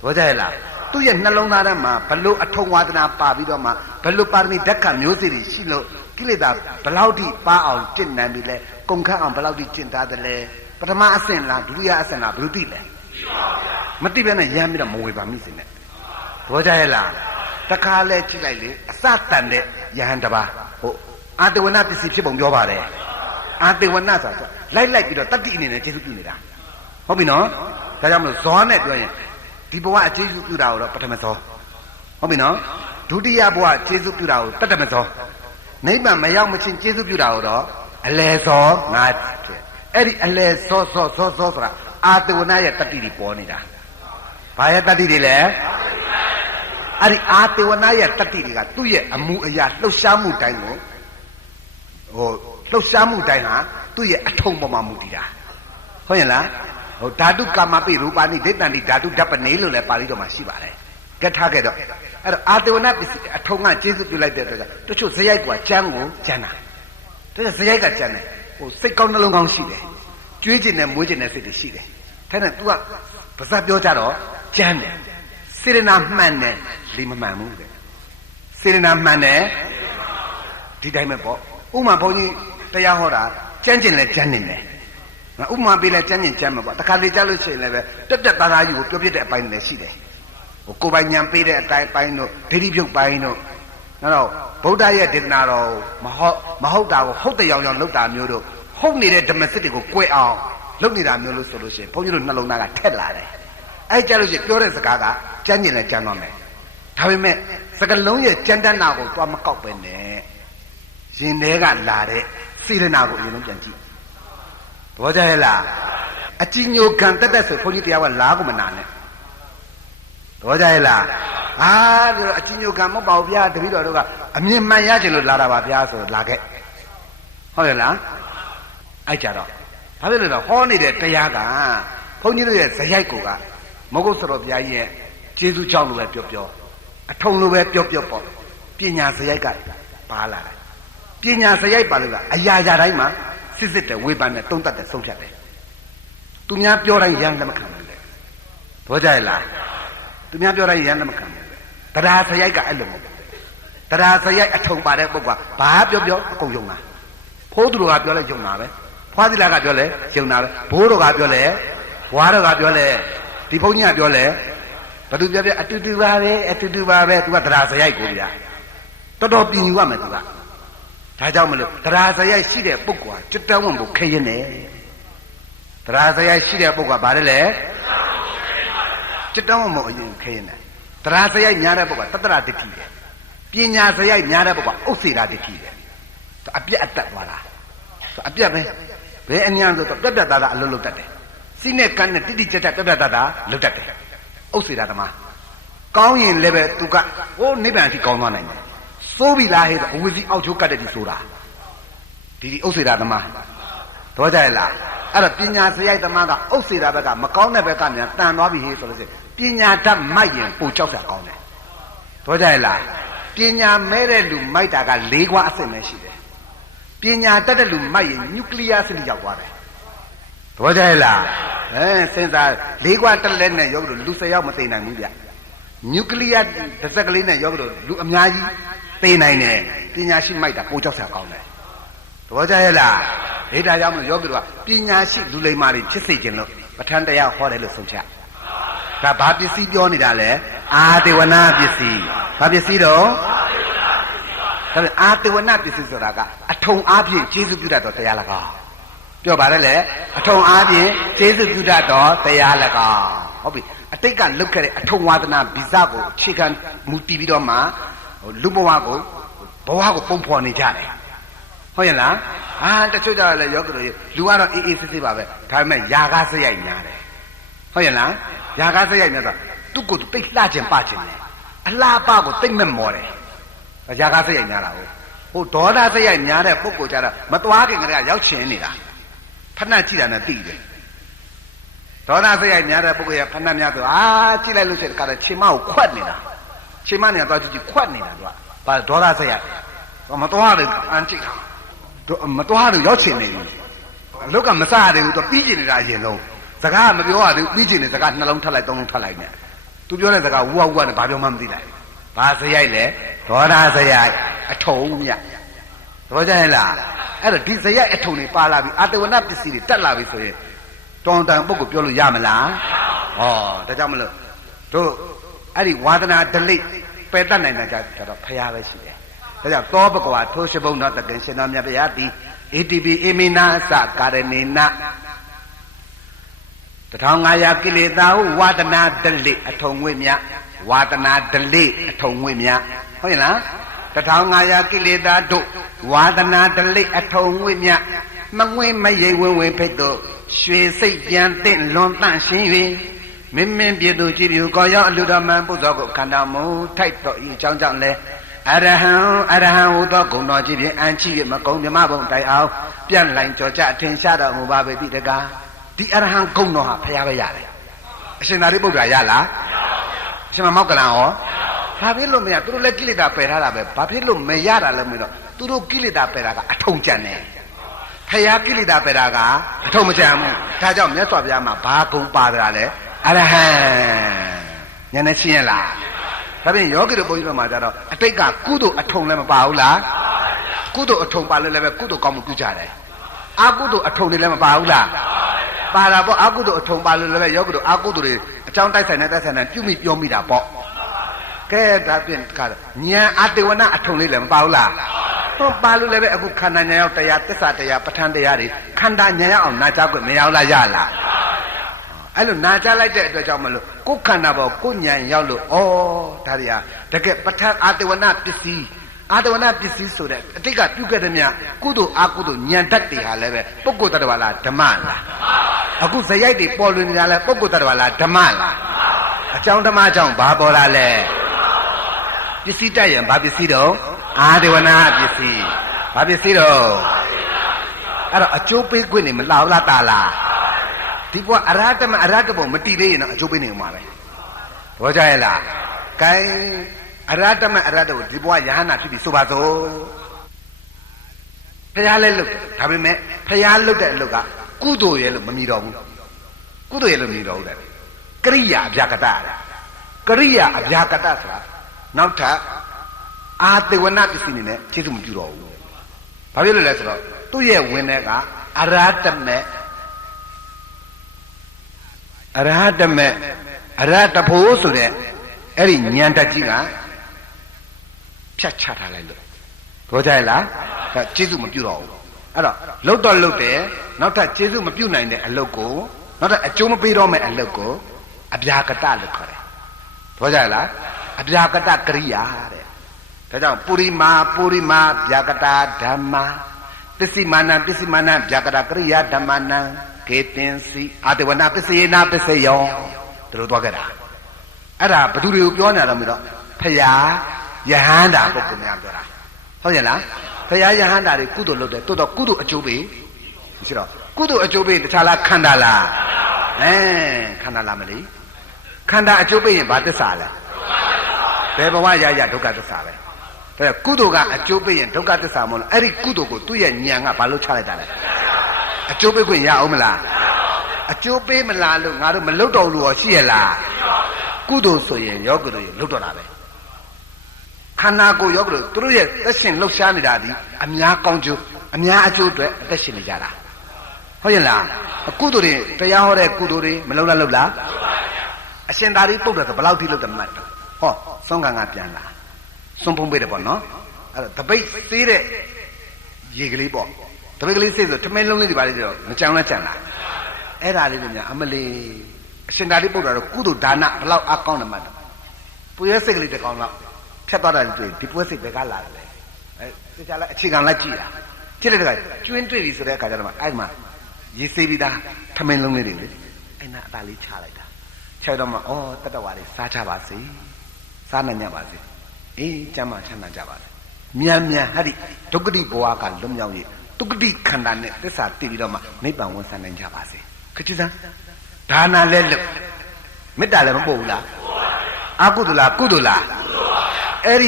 တော့ကြရဲ့လားသူ့ရဲ့နှလုံးသားထဲမှာဘလို့အထုံဝါဒနာပါပြီးတော့မှဘလို့ပါရမီဓက္ခမျိုးစေ့တွေရှိလို့ကိလေသာဘလောက်ထိပါအောင်ကျင့်နိုင်ပြီလဲကုန်ခန့်အောင်ဘလောက်ထိကျင့်သားတယ်လဲပထမအဆင့်လားဒုတိယအဆင့်လားဘယ်လိုသိလဲမသိဘဲနဲ့ရမ်းပြီးတော့မဝေပါမိစေနဲ့တော့ကြရဲ့လားတခါလဲကြည့်လိုက်လေအစတန်တဲ့ယဟန်တပါဟုတ်အာတဝနာပစ္စည်းဖြစ်ပုံပြောပါတယ်အာတဝနာဆိုတာလိုက်ပြီးတော့တတ္တိအနေနဲ့ကျေစုပြုနေတာဟုတ်ပြီနော်ဒါကြောင့်မလို့ဇောနဲ့ပြောရင်ဒီဘဝအကျေစုပြုတာကိုတော့ပထမဇောဟုတ်ပြီနော်ဒုတိယဘဝကျေစုပြုတာကိုတတ္တမဇောနိဗ္ဗာန်မရောက်မချင်းကျေစုပြုတာကိုတော့အလယ်ဇောငါအဲ့ဒီအလယ်ဇောဆိုတာအာတဝနာရဲ့တတ္တိတွေပေါ်နေတာဘာရဲ့တတ္တိတွေလဲအဲ့ဒီအာတေဝနာရဲ့တတ္တိတွေကသူ့ရဲ့အမှုအရာလှုပ်ရှားမှုတိုင်းကိုလှုပ်ရှားမှုတိုင်းဟာသူ့ရဲ့အထုံပေါ်မှာမူတည်တာဟုတ်ရဲ့လားဓာတုကာမပိရူပနိဒိဋ္ဌန္တိဓာတုဓပ္ပနေလို့လည်းပါဠိတော်မှာရှိပါတယ်ကတ်ထားခဲ့တော့အဲ့တော့အာတေဝနာပစ္စည်းအထုံကကျေစုပြုလိုက်တဲ့အတွက်တချို့ဇယိုက်ကကျမ်းကိုကျမ်းတာတချို့ဇယိုက်ကကျမ်းတယ်စိတ်ကောင်းနှလုံးကောင်းရှိတယ်ကျွေးကျင်တဲ့မွေးကျင်တဲ့စိတ်တွေရှိတယ်ဒါနဲ့ तू ကပါဇက်ပြောကြတော့ကျမ်းတယ်စေရနာမှန်တယ်လီမမှန်ဘူးတဲ့စေရနာမှန်တယ်ဒီတိုင်းပဲပေါ့ဥမာဘုန်းကြီးတရားဟောတာကျမ်းကျင်လဲကျမ်းနေတယ်ဥမာပေးလဲကျမ်းကျင်ကျမ်းမှာပေါ့တခါလေကြားလို့ရှိရင်လည်းပဲတက်သားသားကြီးကိုပြောပြတဲ့အပိုင်းလည်းရှိတယ်ဟိုကိုယ်ပိုင်ဉာဏ်ပေးတဲ့အတိုင်းပိုင်းတို့ဒိဋ္ဌိပြုတ်ပိုင်းတို့နောက်ဗုဒ္ဓရဲ့ဒေသနာတော်မဟုတ်တာကိုဟုတ်တဲ့ရောင်လုပ်တာမျိုးတို့ဟုတ်နေတဲ့ဓမ္မစစ်တွေကို꿰အောင်လုပ်နေတာမျိုးလို့ဆိုလို့ရှိရင်ဘုန်းကြီးတို့နှလုံးသားကထက်လာတယ်အဲ့ကြလို့ရှိရင်ပြောတဲ့စကားကကျမ်းကျင်လဲကျမ်းတော့မယ်ဒါပေမဲ့စကလုံးရဲ့ကြမ်းတမ်းနာကိုသွားမကောက်ပဲနဲ့ရင်ထဲကလာတဲ့စေရနာကိုအရင်ဆုံးပြန်ကြည့်ဘောကြရဲ့လားအကြည်ညိုခံတက်ဆိုဘုန်းကြီးတရားကလားကိုမနာနဲ့ဘောကြရဲ့လားအကြည်ညိုခံမဟုတ်ပါဘူးဗျာတပည့်တော်တို့ကအမြင်မှန်ရချင်လို့လာတာပါဗျာဆိုလာခဲ့ဟုတ်ရဲ့လားအဲ့ကြတော့ဘာဖြစ်လို့လဲဟောနေတဲ့တရားကဘုန်းကြီးတို့ရဲ့ဇယိုက်ကိုကမဟုတ်ဆိုတော့ဘုရားကြီးရဲ့ကျေးဇူးကြောင့်လို့ပဲပြောအထုံလို့ပဲပြောပေါ့ပညာစရိုက်ကပါလာတယ်ပညာစရိုက်ပါလို့ကအရာရာတိုင်းမှာစစ်တယ်ဝေဖန်တယ်တုံးတက်တယ်ဆုံးဖြတ်တယ်သူများပြောတိုင်းရမ်းလက်မခံဘူးလေဘောကြရဲ့လားသူများပြောတိုင်းရမ်းလက်မခံဘူးတရားစရိုက်ကအဲ့လိုမဟုတ်ဘူးတရားစရိုက်အထုံပါတဲ့ပုဂ္ဂိုလ်ကဘာပြောအကုန်ယုံတာဖိုးသူတို့ကပြောလဲယုံတာပဲဖွားသီလာကပြောလဲယုံတာပဲဘိုးတော်ကပြောလဲဘွားတော်ကပြောလဲဒီဘုန်းကြီးကပြောလဲဘသူပြောအတူတူပါပဲသူကတရားစရိုက်ကိုဗျာ တော်တော်ပြင်ယူရမယ်သူကဒါကြောင့်မလို့တရားစရိုက်ရှိတဲ့ပုဂ္ဂိုလ်ဟာจิตတဝံကိုခရင်တယ်တရားစရိုက်ရှိတဲ့ပုဂ္ဂိုလ်ကဘာလဲလဲจิตတဝံကိုအရင်ခရင်တယ်တရားစရိုက်များတဲ့ပုဂ္ဂိုလ်ကတတ္တရဒိဋ္ဌိတယ်ပညာစရိုက်များတဲ့ပုဂ္ဂိုလ်ကဥစ္စေတာဒိဋ္ဌိတယ်အပြတ်အတတ်သွားတာအပြတ်ပဲဘယ်အញ្ញံဆိုတော့ပြတ်ပြတ်သားသားအလုပ်လုပ်တတ်တယ်စိနဲ့ကန်းနဲ့တိတိကျကျပြတ်ပြတ်သားသားလုပ်တတ်တယ်ဥစ္စေတာသမားကောင်းရင်လည်းပဲသူကဟိုနိဗ္ဗာန်အထိကောင်းသွားနိုင်တယ်စိုးပြီလားဟဲ့အဝိဇ္ဇအောက်ချိုးကတ်တဲ့ဒီဆိုတာဒီဥစ္စေတာသမားတော့ကြရလားအဲ့တော့ပညာစရိုက်သမားကဥစ္စေတာဘက်ကမကောင်းတဲ့ဘက်ကမြန်တန်သွားပြီဟဲ့ဆိုလို့ရှိရင်ပညာတတ်မိုက်ရင်ပိုကြောက်တာကောင်းတယ်တော့ကြရလားပညာမဲတဲ့လူမိုက်တာက၄ခွာအဆင့်ပဲရှိတယ်ပညာတတ်တဲ့လူမိုက်ရင်နျူကလ িয়ার စနစ်ရောက်သွားတယ်တော့ကြရလားစဉ်းစား၄ခွာတက်လက်နဲ့ရောက်လို့လူ၁၀ယောက်မသိနိုင်ဘူးဗျနျူကလ িয়ার တစ်စက်ကလေးနဲ့ရောက်လို့လူအများကြီးသိနိုင်တယ်ပညာရှိမိုက်တာပိုကြောက်စရာကောင်းတယ်တော့ကြရလားဒေတာကြောင့်မလို့ယောဂီတို့ကပညာရှိလူလိမ္မာတွေဖြစ်စေခြင်းလို့ပဋ္ဌာန်းတရားဟောတယ်လို့ဆုံးဖြတ်ဒါဘာပစ္စည်းပြောနေတာလဲအာတေဝနာပစ္စည်းဘာပစ္စည်းတော့ဒါပေမဲ့အာတေဝနာပစ္စည်းဆိုတာကအထုံအားဖြင့်ကျေစုပြုတတ်တော်တရား၎င်းပြောပါရဲလေအထုံအားဖြင့်ကျေစုပြုတတ်တော်တရား၎င်းဟုတ်ပြီအတိတ်ကလုတ်ခဲ့တဲ့အထုံဝါဒနာဗီဇကိုအခြေခံမူတည်ပြီးတော့မှလူဘဝကိုပုံဖော်နေကြတယ်ဟုတ်ရဲ့လားတချို့ကြလည်းယောဂီတို့လူကတော့အေးအေးဆေးဆေးပါပဲဒါပေမဲ့ຢာကားစရိုက်ညားတယ်ဟုတ်ရဲ့လားຢာကားစရိုက်ညားဆိုသူ့ကိုယ်တိတ်လှခြင်းပခြင်းတယ်အလားပကိုတိတ်မဲ့မော်တယ်ຢာကားစရိုက်ညားတာဟိုဒေါသစရိုက်ညားတဲ့ပုဂ္ဂိုလ်ကြတော့မသွားခင်ကတည်းကရောက်ချင်နေတာဖဏကြည့်တာနဲ့သိတယ်ဒေါသစရိုက်ညားတဲ့ပုဂ္ဂိုလ်ကဖဏများဆိုကြည့်လိုက်လို့ရှိရင်ကတည်းကခြေမကိုခွက်နေတာခြေမနေတော့ကြည့်ခွက်နေတာသူကဘာဒေါသစရိုက်မသွားတယ်အန်တိမသွားလို့ရောက်ချင်နေပြီအလုတ်ကမစားရတယ်သူပြီးကျင်နေတာအရင်ဆုံးစကားမပြောရသေးဘူးပြီးကျင်နေစကားနှလုံးထပ်လိုက်သုံးလုံးထပ်လိုက်နဲ့သူပြောတဲ့စကားဝူဝနဲ့ဘာပြောမှမသိလိုက်ဘာစရိုက်လဲဒေါသစရိုက်အထုံမြတော့ကြရဲ့လားအဲ့တော့ဒီစရိုက်အထုံတွေပါလာပြီအာတဝနာပစ္စည်းတွေတက်လာပြီဆိုရင်တောင်းတန်ပုဂ္ဂိုလ်ပြောလို့ရမလားဟောဒါကြောင့်မလို့တို့အဲ့ဒီဝါဒနာဒလိပယ်တတ်နိုင်တာကြတော့ဖရာပဲရှိတယ်ဒါကြောင့်သောဘဂဝါထိုးရှိဘုံတော်တခင်ရှင်တော်မြတ်ဗျာတိ ATP အေမိနာအစကာရဏေန1500ကိလေသာဟုဝါဒနာဒလိအထုံငွေမြဝါဒနာဒလိအထုံငွေမြဟုတ်ရဲ့လား1500ကိလေသာတို့ဝါဒနာဒလိအထုံငွေမြမငွေမရိပ်ဝင်ဖိတ်တို့ရွှေစိတ်ပြန်တင့်လွန်တန့်ရှင်း၍မင်းမင်းပြသူကြည်ပြူကောရောက်အလူတော်မှန်ပုသောကိုခန္ဓာမူထိုက်တော့ဤအကြောင်းကြောင့်လဲအရဟံဟူသောဂုဏ်တော်ကြီးဖြင့်အန်ချီ၍မကုံမြမဘုံတိုင်အောင်ပြန့်လိုင်ကြောကြအထင်ရှားတော်မူပါပေတိတကားဒီအရဟံဂုဏ်တော်ဟာဖရာပဲရတယ်အရှင်သာရိပုတ္တရာရလားအရှင်မောက္ကလံဟောဘာဖြစ်လို့မရသူတို့လည်းကိလေသာပယ်ထားတာပဲဘာဖြစ်လို့မရတာလဲမင်းတော့သူတို့ကိလေသာပယ်တာကအထုံကြံတယ်ဖရာကိလေသာပယ်တာကအထုံမကြံဘူးဒါကြောင့်မြတ်စွာဘုရားမှာဘာဂုဏ်ပါတာလဲအရဟံဉာဏ်နဲ့ရှင်းရလားဒါပြင်ယောဂီတို့ဘုန်းကြီးတို့မှာကြတော့အတိတ်ကကုသိုလ်အထုံလည်းမပါဘူးလားကုသိုလ်အထုံပါလို့လည်းပဲကုသိုလ်ကောင်းမှုပြုကြတယ်အကုသိုလ်အထုံတွေလည်းမပါဘူးလားပါတာပေါ့အကုသိုလ်အထုံပါလို့လည်းပဲယောဂီတို့အကုသိုလ်တွေအကြောင်းတိုက်ဆိုင်တဲ့ပြုမိပြောမိတာပေါ့ကဲဒါပြင်ခါဉာဏ်အတေဝနာအထုံလေးလည်းမပါဘူးလားဟောပါလို့လည်းပဲအခုခန္ဓာဉာဏ်ရောက်တရားသစ္စာတရားပဋ္ဌာန်းတရားတွေခန္ဓာဉာဏ်ရောက်အောင်နာကြားခွင့်မရလားရလားအဲ့လိုနာကြားလိုက်တဲ့အတွက်ကြောင့်မလို့ကိုယ်ခန္ဓာပေါ်ကိုယ်ဉာဏ်ရောက်လို့ဩဒါတွေဟာတကယ်ပဋ္ဌာန်းအာတဝနာပစ္စည်းဆိုတဲ့အတိတ်ကပြုခဲ့တဲ့မြတ်ကုသိုလ်အကုသိုလ်ဉာဏ်တတ်တွေဟာလည်းပဲပုဂ္ဂိုလ်တ attva လားဓမ္မလားအခုဇယိုက်တွေပေါ်လွင်နေတာလဲပုဂ္ဂိုလ်တ attva လားဓမ္မလားအကြောင်းဓမ္မကြောင့်ဘာပေါ်လာလဲပစ္စည်းတက်ရင်ဘာပစ္စည်းတော့အာတဝနာပစ္စည်းဘာပစ္စည်းတော့အဲ့တော့အကျိုးပေးခွင့်နေမလောက်လားတာလားဒီဘဝအရဟတဘုံမတည်သေးရင်တော့အကျိုးပေးနေမှာပဲဘောကြရဲ့လားဂိုင်းအရဟတဘုံဒီဘဝယဟနာဖြစ်ပြီးဆိုပါစို့ဖျားလဲလုပ်တယ်ဒါပေမဲ့ဖျားလုပ်တဲ့အလုပ်ကကုသိုလ်ရဲ့လို့မမြည်တော့ဘူးကုသိုလ်ရဲ့လို့မြည်တော့ဘူးတဲ့ကရိယာအဗျာကတဆိုတာနောက်ထပ်အာတေဝနာပစ္စည်းနေနဲ့ခြေစုမပြုတော့ဘူးဘာဖြစ်လို့လဲဆိုတော့သူ့ရဲ့ဝင်တဲ့ကအရဟတဖို့ဆိုတဲ့အဲ့ဒီဉာဏ်တကြီးက ဖြတ်ချထားလိုက်လို့ဘောကြလားကျေးဇူးမပြုတော့ဘူးအဲ့တော့လှုပ်တော့လှုပ်တယ်နောက်ထပ်ကျေးဇူးမပြုနိုင်တဲ့အလုပ်ကိုနောက်ထပ်အကျိုးမပေးတော့မယ့်အလုပ်ကိုအဗျာကတလို့ခေါ်တယ်ဘောကြလားအဗျာကတကရိယာတဲ့ဒါကြောင့်ပုရိမာဗျာကတဓမ္မာပစ္စည်းမာနဗျာကတကရိယာဓမ္မနံကေတင်စီအာတဝနာပစ္စယေနာပစ္စယောဒါလိုသွားခဲ့တာအဲ့ဒါဘသူတွေကိုပြောနေတော့မလို့ဖရာယဟန္တာပုဂ္ဂိုလ်များပြောတာဟုတ်ရဲ့လားဖရာယဟန္တာတွေကုသိုလ်လုပ်တယ်တိုးတော့ကုသိုလ်အကျိုးပေးရှိတော့ကုသိုလ်အကျိုးပေးတခြားလားခန္ဓာလားခန္ဓာလားမလေးခန္ဓာအကျိုးပေးရင်ဘာသစ္စာလဲဘယ်ဘဝရဒုက္ခသစ္စာပဲဒါကုသိုလ်ကအကျိုးပေးရင်ဒုက္ခသစ္စာမဟုတ်လားအဲ့ဒီကုသိုလ်ကိုသူ့ရဲ့ဉာဏ်ကဘာလို့ချလိုက်တာလဲအကျိုးပေးခွင့်ရအောင်မလားအကျိုးပေးမလားလို့ငါတို့မလုပ်တော့လို့ရောရှိရလားကုသိုလ်ဆိုရင်ယောဂတို့ရလုပ်တော့တာပဲခန္ဓာကိုယ်ယောဂတို့သူတို့ရဲ့သက်ရှင်လှုပ်ရှားနေတာဒီအများကောင်းကျိုးအများအကျိုးအတွက်အသက်ရှင်နေကြတာဟုတ်ရဲ့လားကုသိုလ်တွေတရားဟောတဲ့ကုသိုလ်တွေမလုပ်လားအရှင်သာရိပုတ္တရာကဘယ်လောက်ထိလုပ်တယ်မှတ်တော့ဟောသွန်ကံကပြန်လာစွန့်ဖုံးပေးတယ်ပေါ့နော်အဲ့တော့တပိတ်သေးတဲ့ရေကလေးပေါ့တပိတ်ကလေးစေးဆိုထမင်းလုံးလေးတွေပါလေတော့မကြောင်လက်ကြံလာအဲ့ဒါလေးတွေများအမလီအရှင်သာရိပုတ္တရာတော့ကုသိုလ်ဒါနဘယ်လောက်အကောင်းတယ်မှတ်တော့ပူရဲစိတ်ကလေးတစ်ကောင်လောက်ဖြတ်သွားတာတွေ့ဒီပွဲစိတ်ပဲကလာတယ်အဲတခြားလိုက်အခြေခံလိုက်ကြည့်တာကြည့်တဲ့အခါကျွင်းတွေ့ပြီဆိုတဲ့အခါကျတော့အဲ့မှာရေစေးပြီးသားထမင်းလုံးလေးတွေလေအဲ့နာအသားလေးချလိုက်တာချလိုက်တော့မှဩတတ္တဝါတွေစားကြပါစေစားနိုင်ကြပါစေအေးကျမ်းမာချမ်းသာကြပါစေမြန်ဟာဒီဒုက္ခတိဘဝကလွတ်မြောက်ရေးဒုက္ခတိခန္ဓာနဲ့သစ္စာတည်ပြီးတော့မှနိဗ္ဗာန်ဝန်ဆန်နိုင်ကြပါစေခချစံဒါနာလဲလို့မေတ္တာလည်းမပို့ဘူးလားအကုသိုလ်လားကုသိုလ်လားအဲ့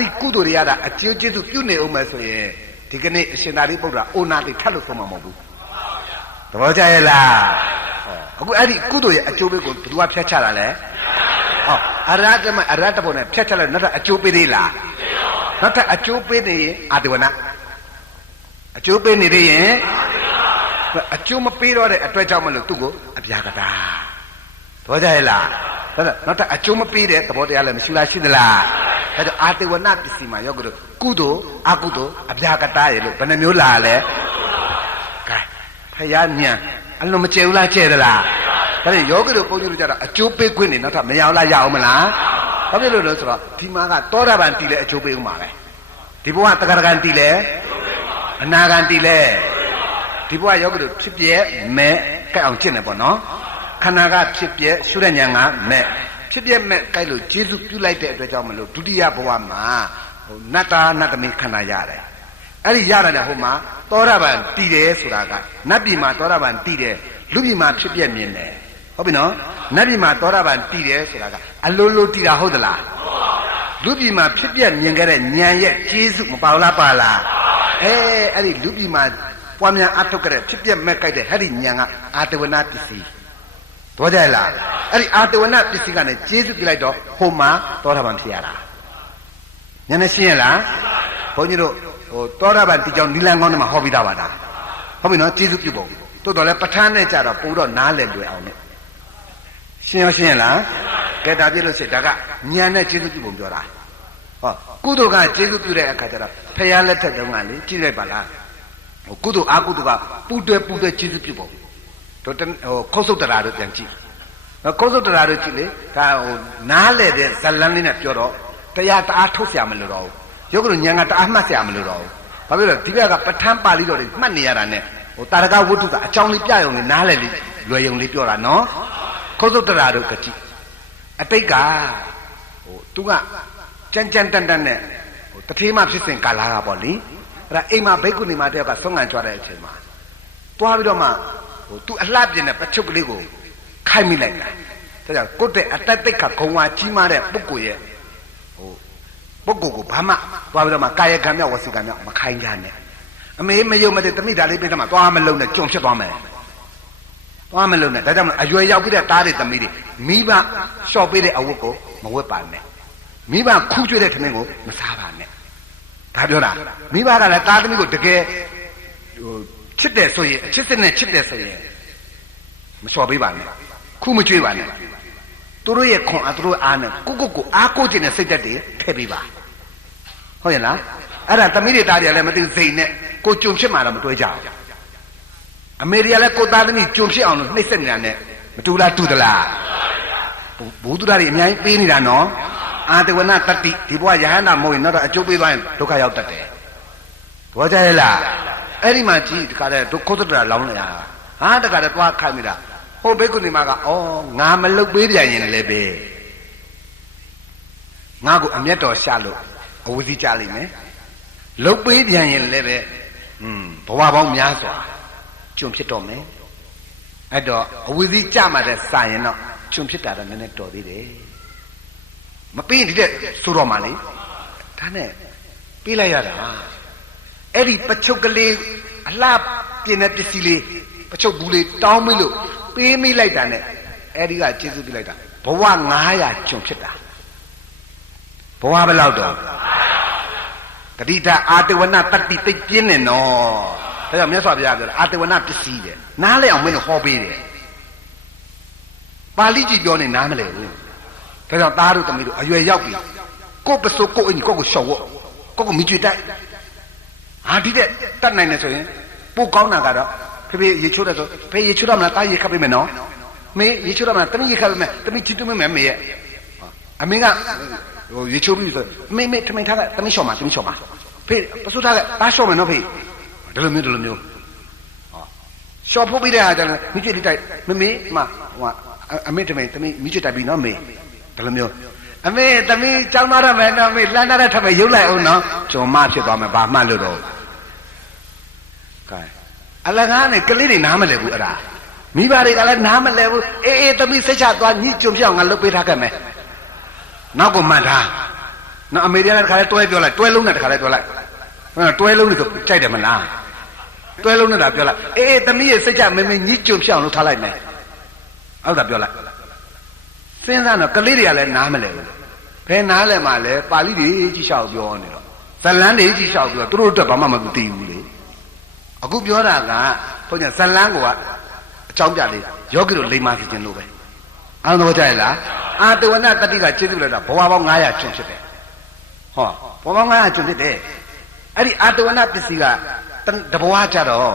ဒီကုသိုလ်တွေရတာအကျိုးကျေးဇူးပြုနေအောင်မယ်ဆိုရင်ဒီကနေ့အရှင်သာရိပုတ္တရာအိုနာတိထပ်လို့ဆုံးမှာမဟုတ်ဘူးသဘောကျရဲ့လားအခုအဲ့ဒီကုသိုလ်ရဲ့အကျိုးပေးကိုဘယ်သူကဖြတ်ချတာလဲအရဟတဘုံနဲ့ဖြတ်ချလိုက်နောက်ထပ်အကျိုးပေးသေးလားနောက်ထပ်အကျိုးပေးနေရင်အာတဝနာအကျိုးပေးနေသေးရင်အကျိုးမပေးတော့တဲ့အတွက်ကြောင့်မလို့သူ့ကိုအဗျာကတာသဘောကျရဲ့လားနောက်ထပ်အကျိုးမပေးတဲ့သဘောတရားလည်းမရှိလားရှိသလားအဲဒါအာတဝနာပစ္စည်းမှာရောက်ကြလို့ကုသိုလ်အကုသိုလ်အဗျာကတာရဲ့လို့ဘယ်နှမျိုးလာလဲကဲဖယားညံအလုံးမကျဲဘူးလားကျဲသလားဒါနဲ့ယောဂီတို့ပုံကြီးတို့ကြတာအကျိုးပေးခွင့်နေနောက်ထပ်မရအောင်လားရအောင်မလားဘာဖြစ်လို့လဲဆိုတော့ဒီမှာကသောတာပန်တည်လဲအကျိုးပေးဦးမှာပဲဒီဘဝတက္ကရာကံတည်လဲအနာဂံတည်လဲဒီဘဝယောဂီတို့ဖြစ်ပြဲမဲ့ကဲအောင်ကျင့်တယ်ပေါ့နော်ခန္ဓာကဖြစ်ပြဲရှုတဲ့ဉာဏ်ကမဲ့ဖြစ်ပြဲမဲ့ကဲလို့ကျေစုပြုလိုက်တဲ့အတွက်ကြောင့်မလို့ဒုတိယဘဝမှာနတ္တာနတ္တမိခန္ဓာရတယ်အဲ့ဒီရတယ်ဟိုမှာသောတာပန်တည်တယ်ဆိုတာကနတ်ပြည်မှာသောတာပန်တည်တယ်လူပြည်မှာဖြစ်ပြဲမြင်တယ်ဟုတ်ပြီနော်နတ်ပြည်မှာသောတာပန်တည်တယ်ဆိုတာကအလိုလိုတည်တာဟုတ်သလားလူပြည်မှာဖြစ်ပြမြင်ခဲ့တဲ့ဉာဏ်ရဲ့ကျေးဇူးမပါလားပါလားအဲ့ဒီလူပြည်မှာပွားများအထုတ်ခဲ့တဲ့ဖြစ်ပြမဲ့ကြိုက်တဲ့အဲ့ဒီဉာဏ်ကအာတဝနာပစ္စည်းတော့ကြလားအဲ့ဒီအာတဝနာပစ္စည်းကလည်းကျေးဇူးပြလိုက်တော့ဟိုမှာသောတာပန်ဖြစ်ရတာဉာဏ်နဲ့ရှင်းရလားဘုန်းကြီးတို့သောတာပန်ဒီကြောင့်နိလန်ကောင်းတွေမှာဟောပြီးသားပါတာဟုတ်ပြီနော်ကျေးဇူးပြုပုံတိုးတော်လဲပဋ္ဌာန်းနဲ့ကြတော့ပို့တော့နားလည်လွယ်အောင်နဲ့ရှင်းရလားကဲဒါပြလို့ရှိရင်ဒါကဉာဏ်နဲ့ကျေးဇူးပြုပုံပြောတာဟောကုသိုလ်ကကျေးဇူးပြုတဲ့အခါကျတော့ဖရာလက်ထက်တုန်းကလေကြည့်လိုက်ပါလားကုသိုလ်အကုသိုလ်ကပူတွဲကျေးဇူးပြုပုံတို့ခေါစုတ်တရာတို့ပြန်ကြည့်ခေါစုတ်တရာတို့ကြည့်လေဒါနားလည်တဲ့ဇလန်းလေးနဲ့ပြောတော့တရားတအားထုတ်เสียမလို့တော့ဘူးယောဂတို့ဉာဏ်ကတအားမှတ်เสียမလို့တော့ဘူးဘာဖြစ်လို့ဒီဘက်ကပဋ္ဌာန်းပါဠိတော်တွေမှတ်နေရတာနဲ့တာရကဝတ္ထုကအကြောင်းလေးပြရုံနဲ့နားလည်လေးလွယ်ရုံလေးပြောတာနော်ခေါစုတ်တရာတို့ကကြည့်အတိတ်ကသူကကြမ်းတန်နဲ့တထေးမှဖြစ်စဉ်ကာလာကပေါ့လေအဲ့ဒါအိမ်မှာဘိက္ခုနီမတယောက်ကဆုံးခံကြွားတဲ့အချိန်မှာတွားပြီးတော့မှသူအလှပြင်းတဲ့ပချုပ်ကလေးကိုခိုက်မိလိုက်တာဒါကြောင့်ကိုယ့်တဲ့အတ္တတိတ်ခဂုံဝါကြီးမားတဲ့ပုဂ္ဂိုလ်ရဲ့ပုဂ္ဂိုလ်ကိုဘာမှတွားပြီးတော့မှကာယကံမြောက်ဝစီကံမြောက်မခိုင်းကြနဲ့အမေမယုံမတဲ့တမိသားလေးပြင်တော့မှတွားမလုံးနဲ့ကြုံဖြစ်သွားမယ်တွားမလုံးနဲ့ဒါကြောင့်အရွယ်ရောက်ပြီးတဲ့သားတွေသမီးတွေမိဘလျှော့ပေးတဲ့အဝတ်ကိုမဝတ်ပါနဲ့မိဘခူးကျွေးတဲ့ထမင်းကိုမစားပါနဲ့ဒါပြောတာမိဘကလည်းသားသမီးကိုတကယ်ချစ်တယ်ဆိုရင်အချစ်စစ်နဲ့ချစ်တယ်ဆိုရင်မလျှော်ပေးပါနဲ့ခူးမကျွေးပါနဲ့သူတို့ရဲ့ခွန်သူတို့အားနဲ့ကိုအားကိုခြင်းနဲ့စိတ်ဓာတ်တွေထည့်ပေးပါ ဟုတ်ရဲ့လားအဲ့ဒါသမီးတွေတားတယ်လည်းမသိစိန်နဲ့ကိုကြုံဖြစ်မှာတော့မတွဲကြဘူးအမေရိကလည်းကိုသားသမီးကြုံဖြစ်အောင်လို့နှိမ့်ဆက်နေတာနဲ့မတူလားတူသလားဘုသူသားတွေအများကြီးပေးနေတာနော်အာတဝနာတတိဒီဘဝယဟန္တာမဟုတ်ရင်တော့အကျိုးပေးသွားရင်ဒုက္ခရောက်တတ်တယ်ဘောကြရဲ့လားအဲ့ဒီမှာကြည့်တခါတည်းဒုက္ခသတ္တရာလောင်းလိုက်ဟာတခါတည်းသွားခိုင်းမိတာဟိုဘိက္ခုနီမကဩငါမလုတ်ပေးပြန်ရင်လည်းပဲငါကိုအမျက်တော်ရှာလို့အဝစီကြလိမ့်မယ်လုတ်ပေးပြန်ရင်လည်းပဲဘဝပေါင်းများစွာကျွံဖြစ်တော့မယ်အဲ့တော့အဝစီကြမှာတဲ့စာရင်တော့ကျွံဖြစ်တာတော့နည်းနည်းတော်သေးတယ်မပေးဒီတဲ့ဆိုတော့မှလေဒါနဲ့ပေးလိုက်ရတာအဲ့ဒီပချုပ်ကလေးအလှပြင်းတဲ့ပစ္စည်းလေးပချုပ်ဘူးလေးတောင်းမိလို့ပေးမိလိုက်တာနဲ့အဲ့ဒီကကျေးဇူးပြုလိုက်တာဘဝ900ကျွံဖြစ်တာဘဝဘယ်လောက်တော့တတိတာအာတဝနတတိသိပြင်းနေနော်ဒါကြောင့်မြတ်စွာဘုရားပြောတာအာတဝနပစ္စည်းတဲ့နားလဲအောင်မင်းတို့ဟောပေးတယ်ပါဠိကြီးပြောနေနားမလဲဘူးဒါကြောင့်သားတို့သမီးတို့အရွယ်ရောက်ပြီကိုယ်ပစိုးကိုယ်အင်ကြီးကိုယ့်ကိုရှော့ဝတ်ကိုယ့်ကိုမိကျွတ်တိုက်ဟာဒီတဲ့တတ်နိုင်တယ်ဆိုရင်ပိုကောင်းတာကတော့ဖေဖေရေချိုးတယ်ဆိုဖေရေချိုးတော့မလားတားရေခတ်ပေးမယ်နော်မေရေချိုးတော့မလားတမီးရေခတ်ပေးမယ်တမီးချစ်တူးမယ်မေရဲ့အမင်းကဟိုရေချိုးပြီးဆိုမေထမိန်ထားကတမီးလျှော့မှာတမီးလျှော့မှာဖေပစိုးထားကတားလျှော့မယ်နော်ဖေဒီလိုမျိုးဟောလျှော့ဖို့ပြီးတဲ့ဟာကျတော့မိကျွတ်တိုက်မေဟိုအမေထမိန်တမီးမိကျွတ်တိုက်ပြီးနော်မေဒီလိုမျိုးအမေသမီးကြောင်းသားရမယ်နော်မေလှမ်းထားတဲ့ထပ်မယ်ရုပ်လိုက်အောင်နော်ကျွန်မဖြစ်သွားမယ်ဘာမှလို့တော့ကဲအလကားနဲ့ကလေးတွေနားမလဲဘူးအဲ့ဒါမိဘတွေကလည်းနားမလဲဘူးအေးသမီးစိတ်ချသွားညှိကြုံပြအောင်ငါလုပ်ပေးထားခဲ့မယ်နောက်ကိုမှတ်ထားနော်အမေတွေကလည်းတခါလဲတွဲပြောလိုက်တွဲလုံးနဲ့တခါလဲပြောလိုက်တွဲလုံးနဲ့ဆိုကြိုက်တယ်မလားတွဲလုံးနဲ့ဒါပြောလိုက်အေးသမီးရဲ့စိတ်ချမင်းညှိကြုံပြအောင်လုပ်ထားလိုက်မယ်ဟုတ်တာပြောလိုက်စဉ်းစားတော့ကလေးတွေကလည်းနားမလဲဘူးဘယ်နားလဲမှလဲပါဠိတွေကြီးလျှောက်ပြောနေတော့ဇလန်းတွေကြီးလျှောက်ပြောသူတို့အတွက်ဘာမှမသိဘူးလေအခုပြောတာကဘုန်းကြီးဇလန်းကအကြောင်းပြလေးယောဂီတို့လိမ္မာစီခြင်းလို့ပဲအားတော့ကြရလားအာတဝနတတိကကျေးဇူးလိုက်တာဘဝပေါင်း900ကျွန်းဖြစ်တယ်ဟောဘဝပေါင်း900ကျွန်းဖြစ်တယ်အဲ့ဒီအာတဝနပစ္စည်းကတဘဝကြတော့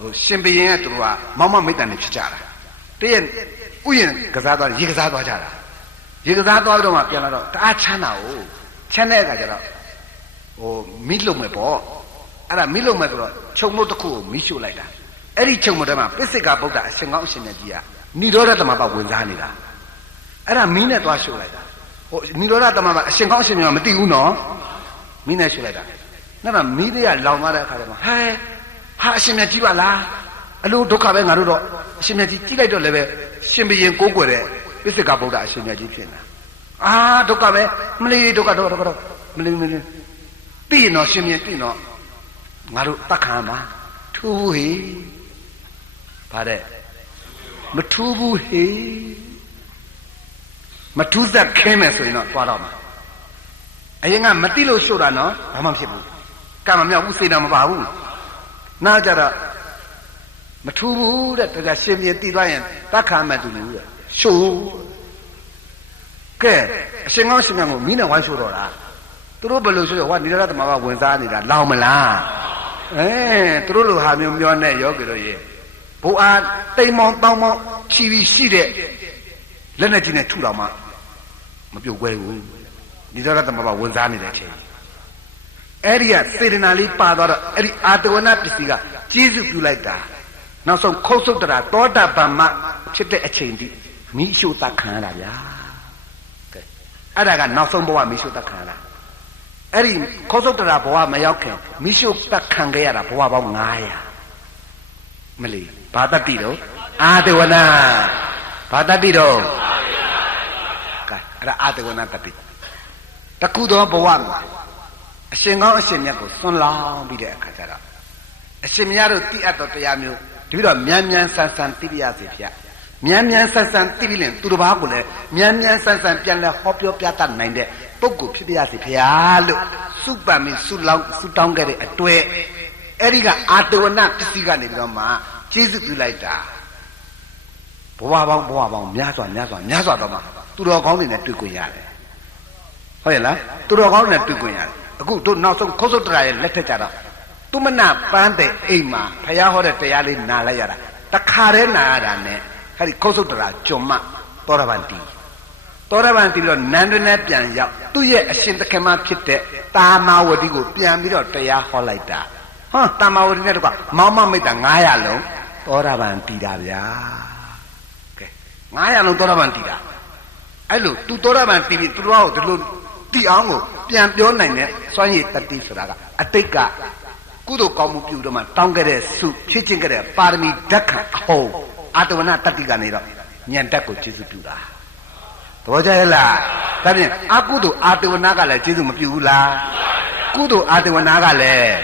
ဟိုရှင်ဘရင်ကသူတို့ကမောင်မမိတ်တန်နေဖြစ်ကြတာတည့်ဥယျာဉ်ကစားသွားရေကစားသွားကြတာရေကစားသွားတော့မှပြန်လာတော့တအားချမ်းသာ哦ချမ်းတဲ့အခါကျတော့ဟိုမိလုံမဲ့ပေါ့အဲ့ဒါမိလုံမဲ့ဆိုတော့ခြုံမုတ်တစ်ခုကိုမိရှုလိုက်တာအဲ့ဒီခြုံမုတ်ထဲမှာပစ္စိကဗုဒ္ဓအရှင်ကောင်းအရှင်မြတ်ကြီးကဏိရောဓသမဘဝင်စားနေတာအဲ့ဒါမီးနဲ့သွားရှုလိုက်တာဟိုဏိရောဓသမဘအရှင်ကောင်းအရှင်မြတ်မသိဘူးနော်မီးနဲ့ရှုလိုက်တာနောက်တော့မီးတွေကလောင်သွားတဲ့အခါကျတော့ဟဲဟာအရှင်မြတ်ကြီးပါလားအလိုဒုက္ခပဲငါတို့တော့အရှင်မြတ်ကြီးကြည့်လိုက်တော့လည်းပဲရှင်ဘုရင်ကိုးကွယ်တဲ့ပစ္စိကဗုဒ္ဓအရှင်မြတ်ကြီးဖြစ်နေတာအာဒုက္ခပဲမလီဒုက္ခတော့မလီသိရင်တော့ရှင်မြတ်သိတော့ငါတို့တတ်ခံပါထူးဟေဗါတဲ့မထူးဘူးဟေမထူးသက်ခင်းမယ်ဆိုရင်တော့သွားတော့မှာအရင်ကမသိလို့ရှို့တာနော်ဘာမှဖြစ်ဘူးကံမမြောက်ဘူးစေတာမပါဘူးနောက်ကြတော့မထူးဘူးတဲ့တကယ်ရှင်မြတ်သိသွားရင်တတ်ခံမှတူလို့တဲ့ရှို့ကဲအရှင်ကောင်းရှင်မြတ်ကိုမီးနဲ့ဝိုင်းရှို့တော့တာသူတို့ဘယ်လိုရှို့ရဟောနိရောဓသမဘဝင်စားနေတာလောင်မလားသူတို့လိုဟာမျိုးပြောနဲ့ယောဂီတို့ရေဘိုးအားတိမ်မောင်တောင်းမောင်ချီပြီးရှိတဲ့လက်နဲ့ကြီးနဲ့ထုတော်မှမပြုတ်ခွဲဘူးနိရောဓသမဘဝင်စားနေတဲ့အချိန်အဲ့ဒီကစေတနာလေးပါသွားတော့အဲ့ဒီအာတဝနပစ္စည်းကကျေးဇူးပြုလိုက်တာနောက်ဆုံးခုတ်ဆုတ်တရာသောတာပန်မဖြစ်တဲ့အချိန်တိမိရှုတတ်ခံရတာဗျာကဲအဲ့ဒါကနောက်ဆုံးဘဝမိရှုတတ်ခံရတာအဲ့ဒီခုတ်ဆုတ်တရာဘဝမရောက်ခင်မိရှုတတ်ခံခဲ့ရတာဘဝပေါင်း900မလီဘာတတိတော့အာတဝနာဘာတတိတော့ကဲအဲ့ဒါအာတဝနာတတိတခုသောဘဝမှာအရှင်ကောင်းအရှင်မြတ်ကိုစွန့်လောင်းပြီးတဲ့အခါကျတော့အရှင်မြတ်တို့တိအပ်တော်တရားမျိုးတပည့်တော်မြန်မြန်ဆန်ဆန်သိပြရစေဗျမြန်မြန်ဆန်ဆန်သိပြီးရင်သူတစ်ပါးကိုလည်းမြန်မြန်ဆန်ဆန်ပြန်လဲဟောပြောပြတတ်နိုင်တဲ့ပုဂ္ဂိုလ်ဖြစ်ပြရစေဗျာလို့စုပန်ပြီးစုလောင်းစုတောင်းခဲ့တဲ့အတွေ့အဲ့ဒီကအာတဝနပစ္စည်းကနေပြီးတော့မှကျေးဇူးပြုလိုက်တာဘဝပေါင်းများစွာတော့မှသူတော်ကောင်းတွေနဲ့တွေ့ခွင့်ရတယ်ဟုတ်ရဲ့လားသူတော်ကောင်းတွေနဲ့တွေ့ခွင့်ရတယ် အခုတို့နောက်ဆုံးခေါစုတ်တရားရဲ့လက်ထက်ကြတော့သူမနာပန်းတဲ့အိမ်မှာဖယားဟောတဲ့တရားလေးနာလိုက်ရတာတခါတည်းနာရတာနဲ့အဲ့ဒီခေါစုတ်တရားကြုံမသောရပန်တီတော့နန္ဒနဲ့ပြန်ရောက်သူ့ရဲ့အရှင်သခင်မဖြစ်တဲ့တာမာဝတိကိုပြန်ပြီးတော့တရားဟောလိုက်တာဟောတာမာဝတိနဲ့တော့မောင်မမိတ်တာ900လုံးသောရပန်တီတာဗျာကဲ900လုံးသောရပန်တီတာအဲ့လိုသူသောရပန်တီပြီးသူတို့ကဒီလိုတီအောင်ကိုပြန်ပြောနိုင်တဲ့စွမ်းရည်တတိဆိုတာကအတိတ်ကကုသိုလ်ကောင်းမှုပြုတော့မှတောင်းခဲ့တဲ့စုဖြစ်ခြင်းခဲ့တဲ့ပါရမီဓာတ်ခံအဟုံအာတဝနာတတိကနေတော့ဉာဏ်တက်ကိုကျေစုပြုတာသဘောကျရဲ့လားဒါဖြင့်အကုသိုလ်အာတဝနာကလည်းကျေစုမပြုဘူးလားကုသိုလ်အာတဝနာကလည်း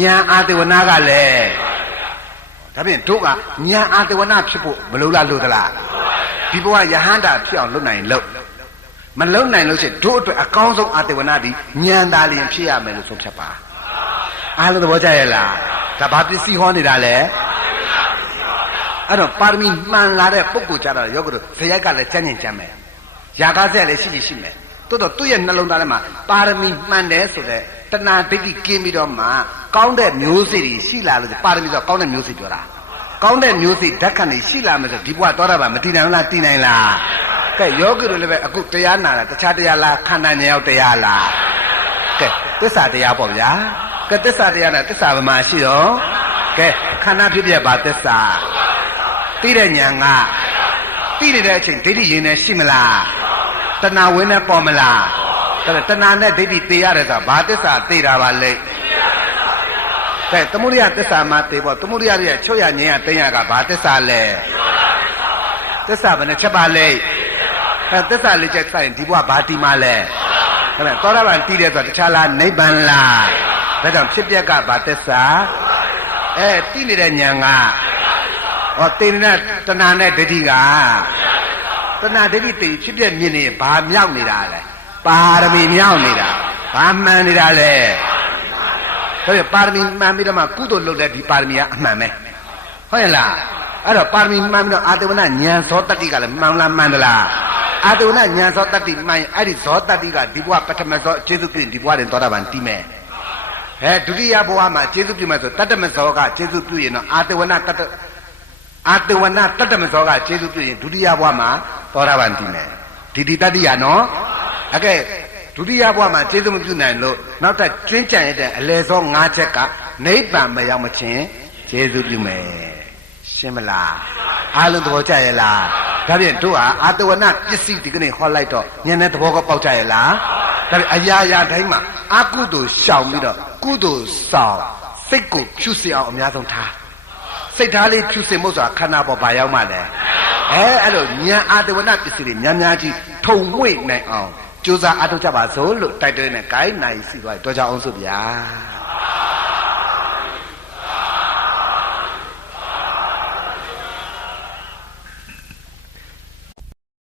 ဉာဏ်အာတဝနာကလည်းဒါဖြင့်တို့ကဉာဏ်အာတဝနာဖြစ်ဖို့မလိုလားလို့သလားဒီဘဝယဟန္တာဖြစ်အောင်လုပ်နိုင်လို့မလုံနိုင်လို့ရှိရင်တို့အတွက်အကောင်းဆုံးအာတဝနာဒီဉာဏ်သာလျင်ဖြစ်ရမယ်လို့ဆုံးဖြတ်ပါအားလုံးသဘောကျရဲ့လားဒါဘာပစ္စည်းဟောနေတာလဲအဲ့တော့ပါရမီမှန်လာတဲ့ပုဂ္ဂိုလ်ကြတော့ယောဂတို့ဇယက်ကလည်းကျမ်းကျင်ကျမ်းမယ်ယာကဆက်လည်းရှိမယ်တိုးတော့သူ့ရဲ့နှလုံးသားထဲမှာပါရမီမှန်တယ်ဆိုတဲ့တဏှာဒိဋ္ဌိကင်းပြီးတော့မှကောင်းတဲ့မျိုးစေ့တွေရှိလာလို့ပါရမီဆိုကောင်းတဲ့မျိုးစေ့ပြောတာကောင်းတဲ့မျိုးစေ့ဓာတ်ခံတွေရှိလာမယ်ဆိုဒီဘဝသောတာပန်မတည်နိုင်လားတည်နိုင်လားကဲယောဂီတို့လည်းပဲအခုတရားနာတာတခြားတရားလားခန္ဓာဉာဏ်ရောက်တရားလားကဲသစ္စာတရားပေါ့ဗျာကဲသစ္စာတရားနဲ့သစ္စာဗမာရှိတော့ကဲခန္ဓာဖြစ်ပြပါသစ္စာသိတဲ့ဉာဏ်ကသိနေတဲ့အချိန်ဒိဋ္ဌိရင်နဲ့ရှိမလားတဏှာဝင်နဲ့ပေါ်မလားဒါတဏှာနဲ့ဒိဋ္ဌိသိရတယ်ဆိုတာဘာသစ္စာသိတာပါလဲကဲသမုဒိယသစ္စာမှာသိပေါ့သမုဒိယရဲ့ချုပ်ရဉာဏ်ရသိရကဘာသစ္စာလဲသစ္စာဘယ်နှချက်ပါလဲအဲသစ္စာလေးချက်ဆိုင်ဒီဘဝဘာတီမှာလဲဟုတ်လားသောတာပန်တီးတယ်ဆိုတာတခြားလားနိဗ္ဗာန်လားဒါကြောင့်ဖြစ်ပြက်ကဘာသစ္စာသိနေတဲ့ဉာဏ်ကဟောသိနေတဲ့တဏှာနဲ့ဒိဋ္ဌိကတဏှာဒိဋ္ဌိသိဖြစ်ပြမြင်နေဘာမြောက်နေတာလဲပါရမီမြောက်နေတာဘာမှန်နေတာလဲဒါပေမဲ့ပါရမီမှန်ပြီးတော့မှကုသိုလ်လုပ်တဲ့ဒီပါရမီကအမှန်ပဲဟုတ်ရဲ့လားအဲ့တော့ပါရမီမှန်ပြီးတော့အာတဝနာဉာဏ်ဇောတတ္တိကလည်းမှန်လားမှန်သလားအာတဝနာဉာဏ်ဇောတတ္တိမှန်အဲ့ဒီဇောတတ္တိကဒီဘဝပထမဇောကျေစုပြုရင်ဒီဘဝတင်သောတာပန်တည်မယ်ဒုတိယဘဝမှာကျေစုပြုမယ်ဆိုတတ္တမဇောကကျေစုပြုရင်တော့အာတဝနာတတ္တမဇောကကျေစုပြုရင်ဒုတိယဘဝမှာသောတာပန်တည်မယ်ဒီတတ္တိရနော်အကဲဒုတိယဘဝမှာကျေစုမပြုနိုင်လို့နောက်ထပ်ကျွင်းကြံရတဲ့အလယ်စော5ချက်ကနိဗ္ဗာန်မရောက်မချင်းကျေစုပြုမယ်ရှင်းမလားအားလုံးသဘောကျရဲ့လားဒါဖြင့်တို့ဟာအာတဝနာပစ္စည်းဒီကနေ့ဟောလိုက်တော့ဉာဏ်နဲ့သဘောကပေါက်ကြရဲ့လားဒါဖြင့်အရာရာတိုင်းမှာအကုသိုလ်ရှောင်ပြီးတော့ကုသိုလ်ဆောင်စိတ်ကိုဖြူစင်အောင်အများဆုံးထားစိတ်ထားလေးဖြူစင်မှုဆိုတာခန္ဓာပေါ်ဘာရောက်မှလဲအဲ့လိုဉာဏ်အာတဝနာပစ္စည်းတွေများများကြီးထုံမွေ့နိုင်အောင်ကြိုးစားအားထုတ်ကြပါစို့လို့တိုက်တွန်းနေ gain နိုင်စီသွားတော့ကြအောင်စို့ဗျာ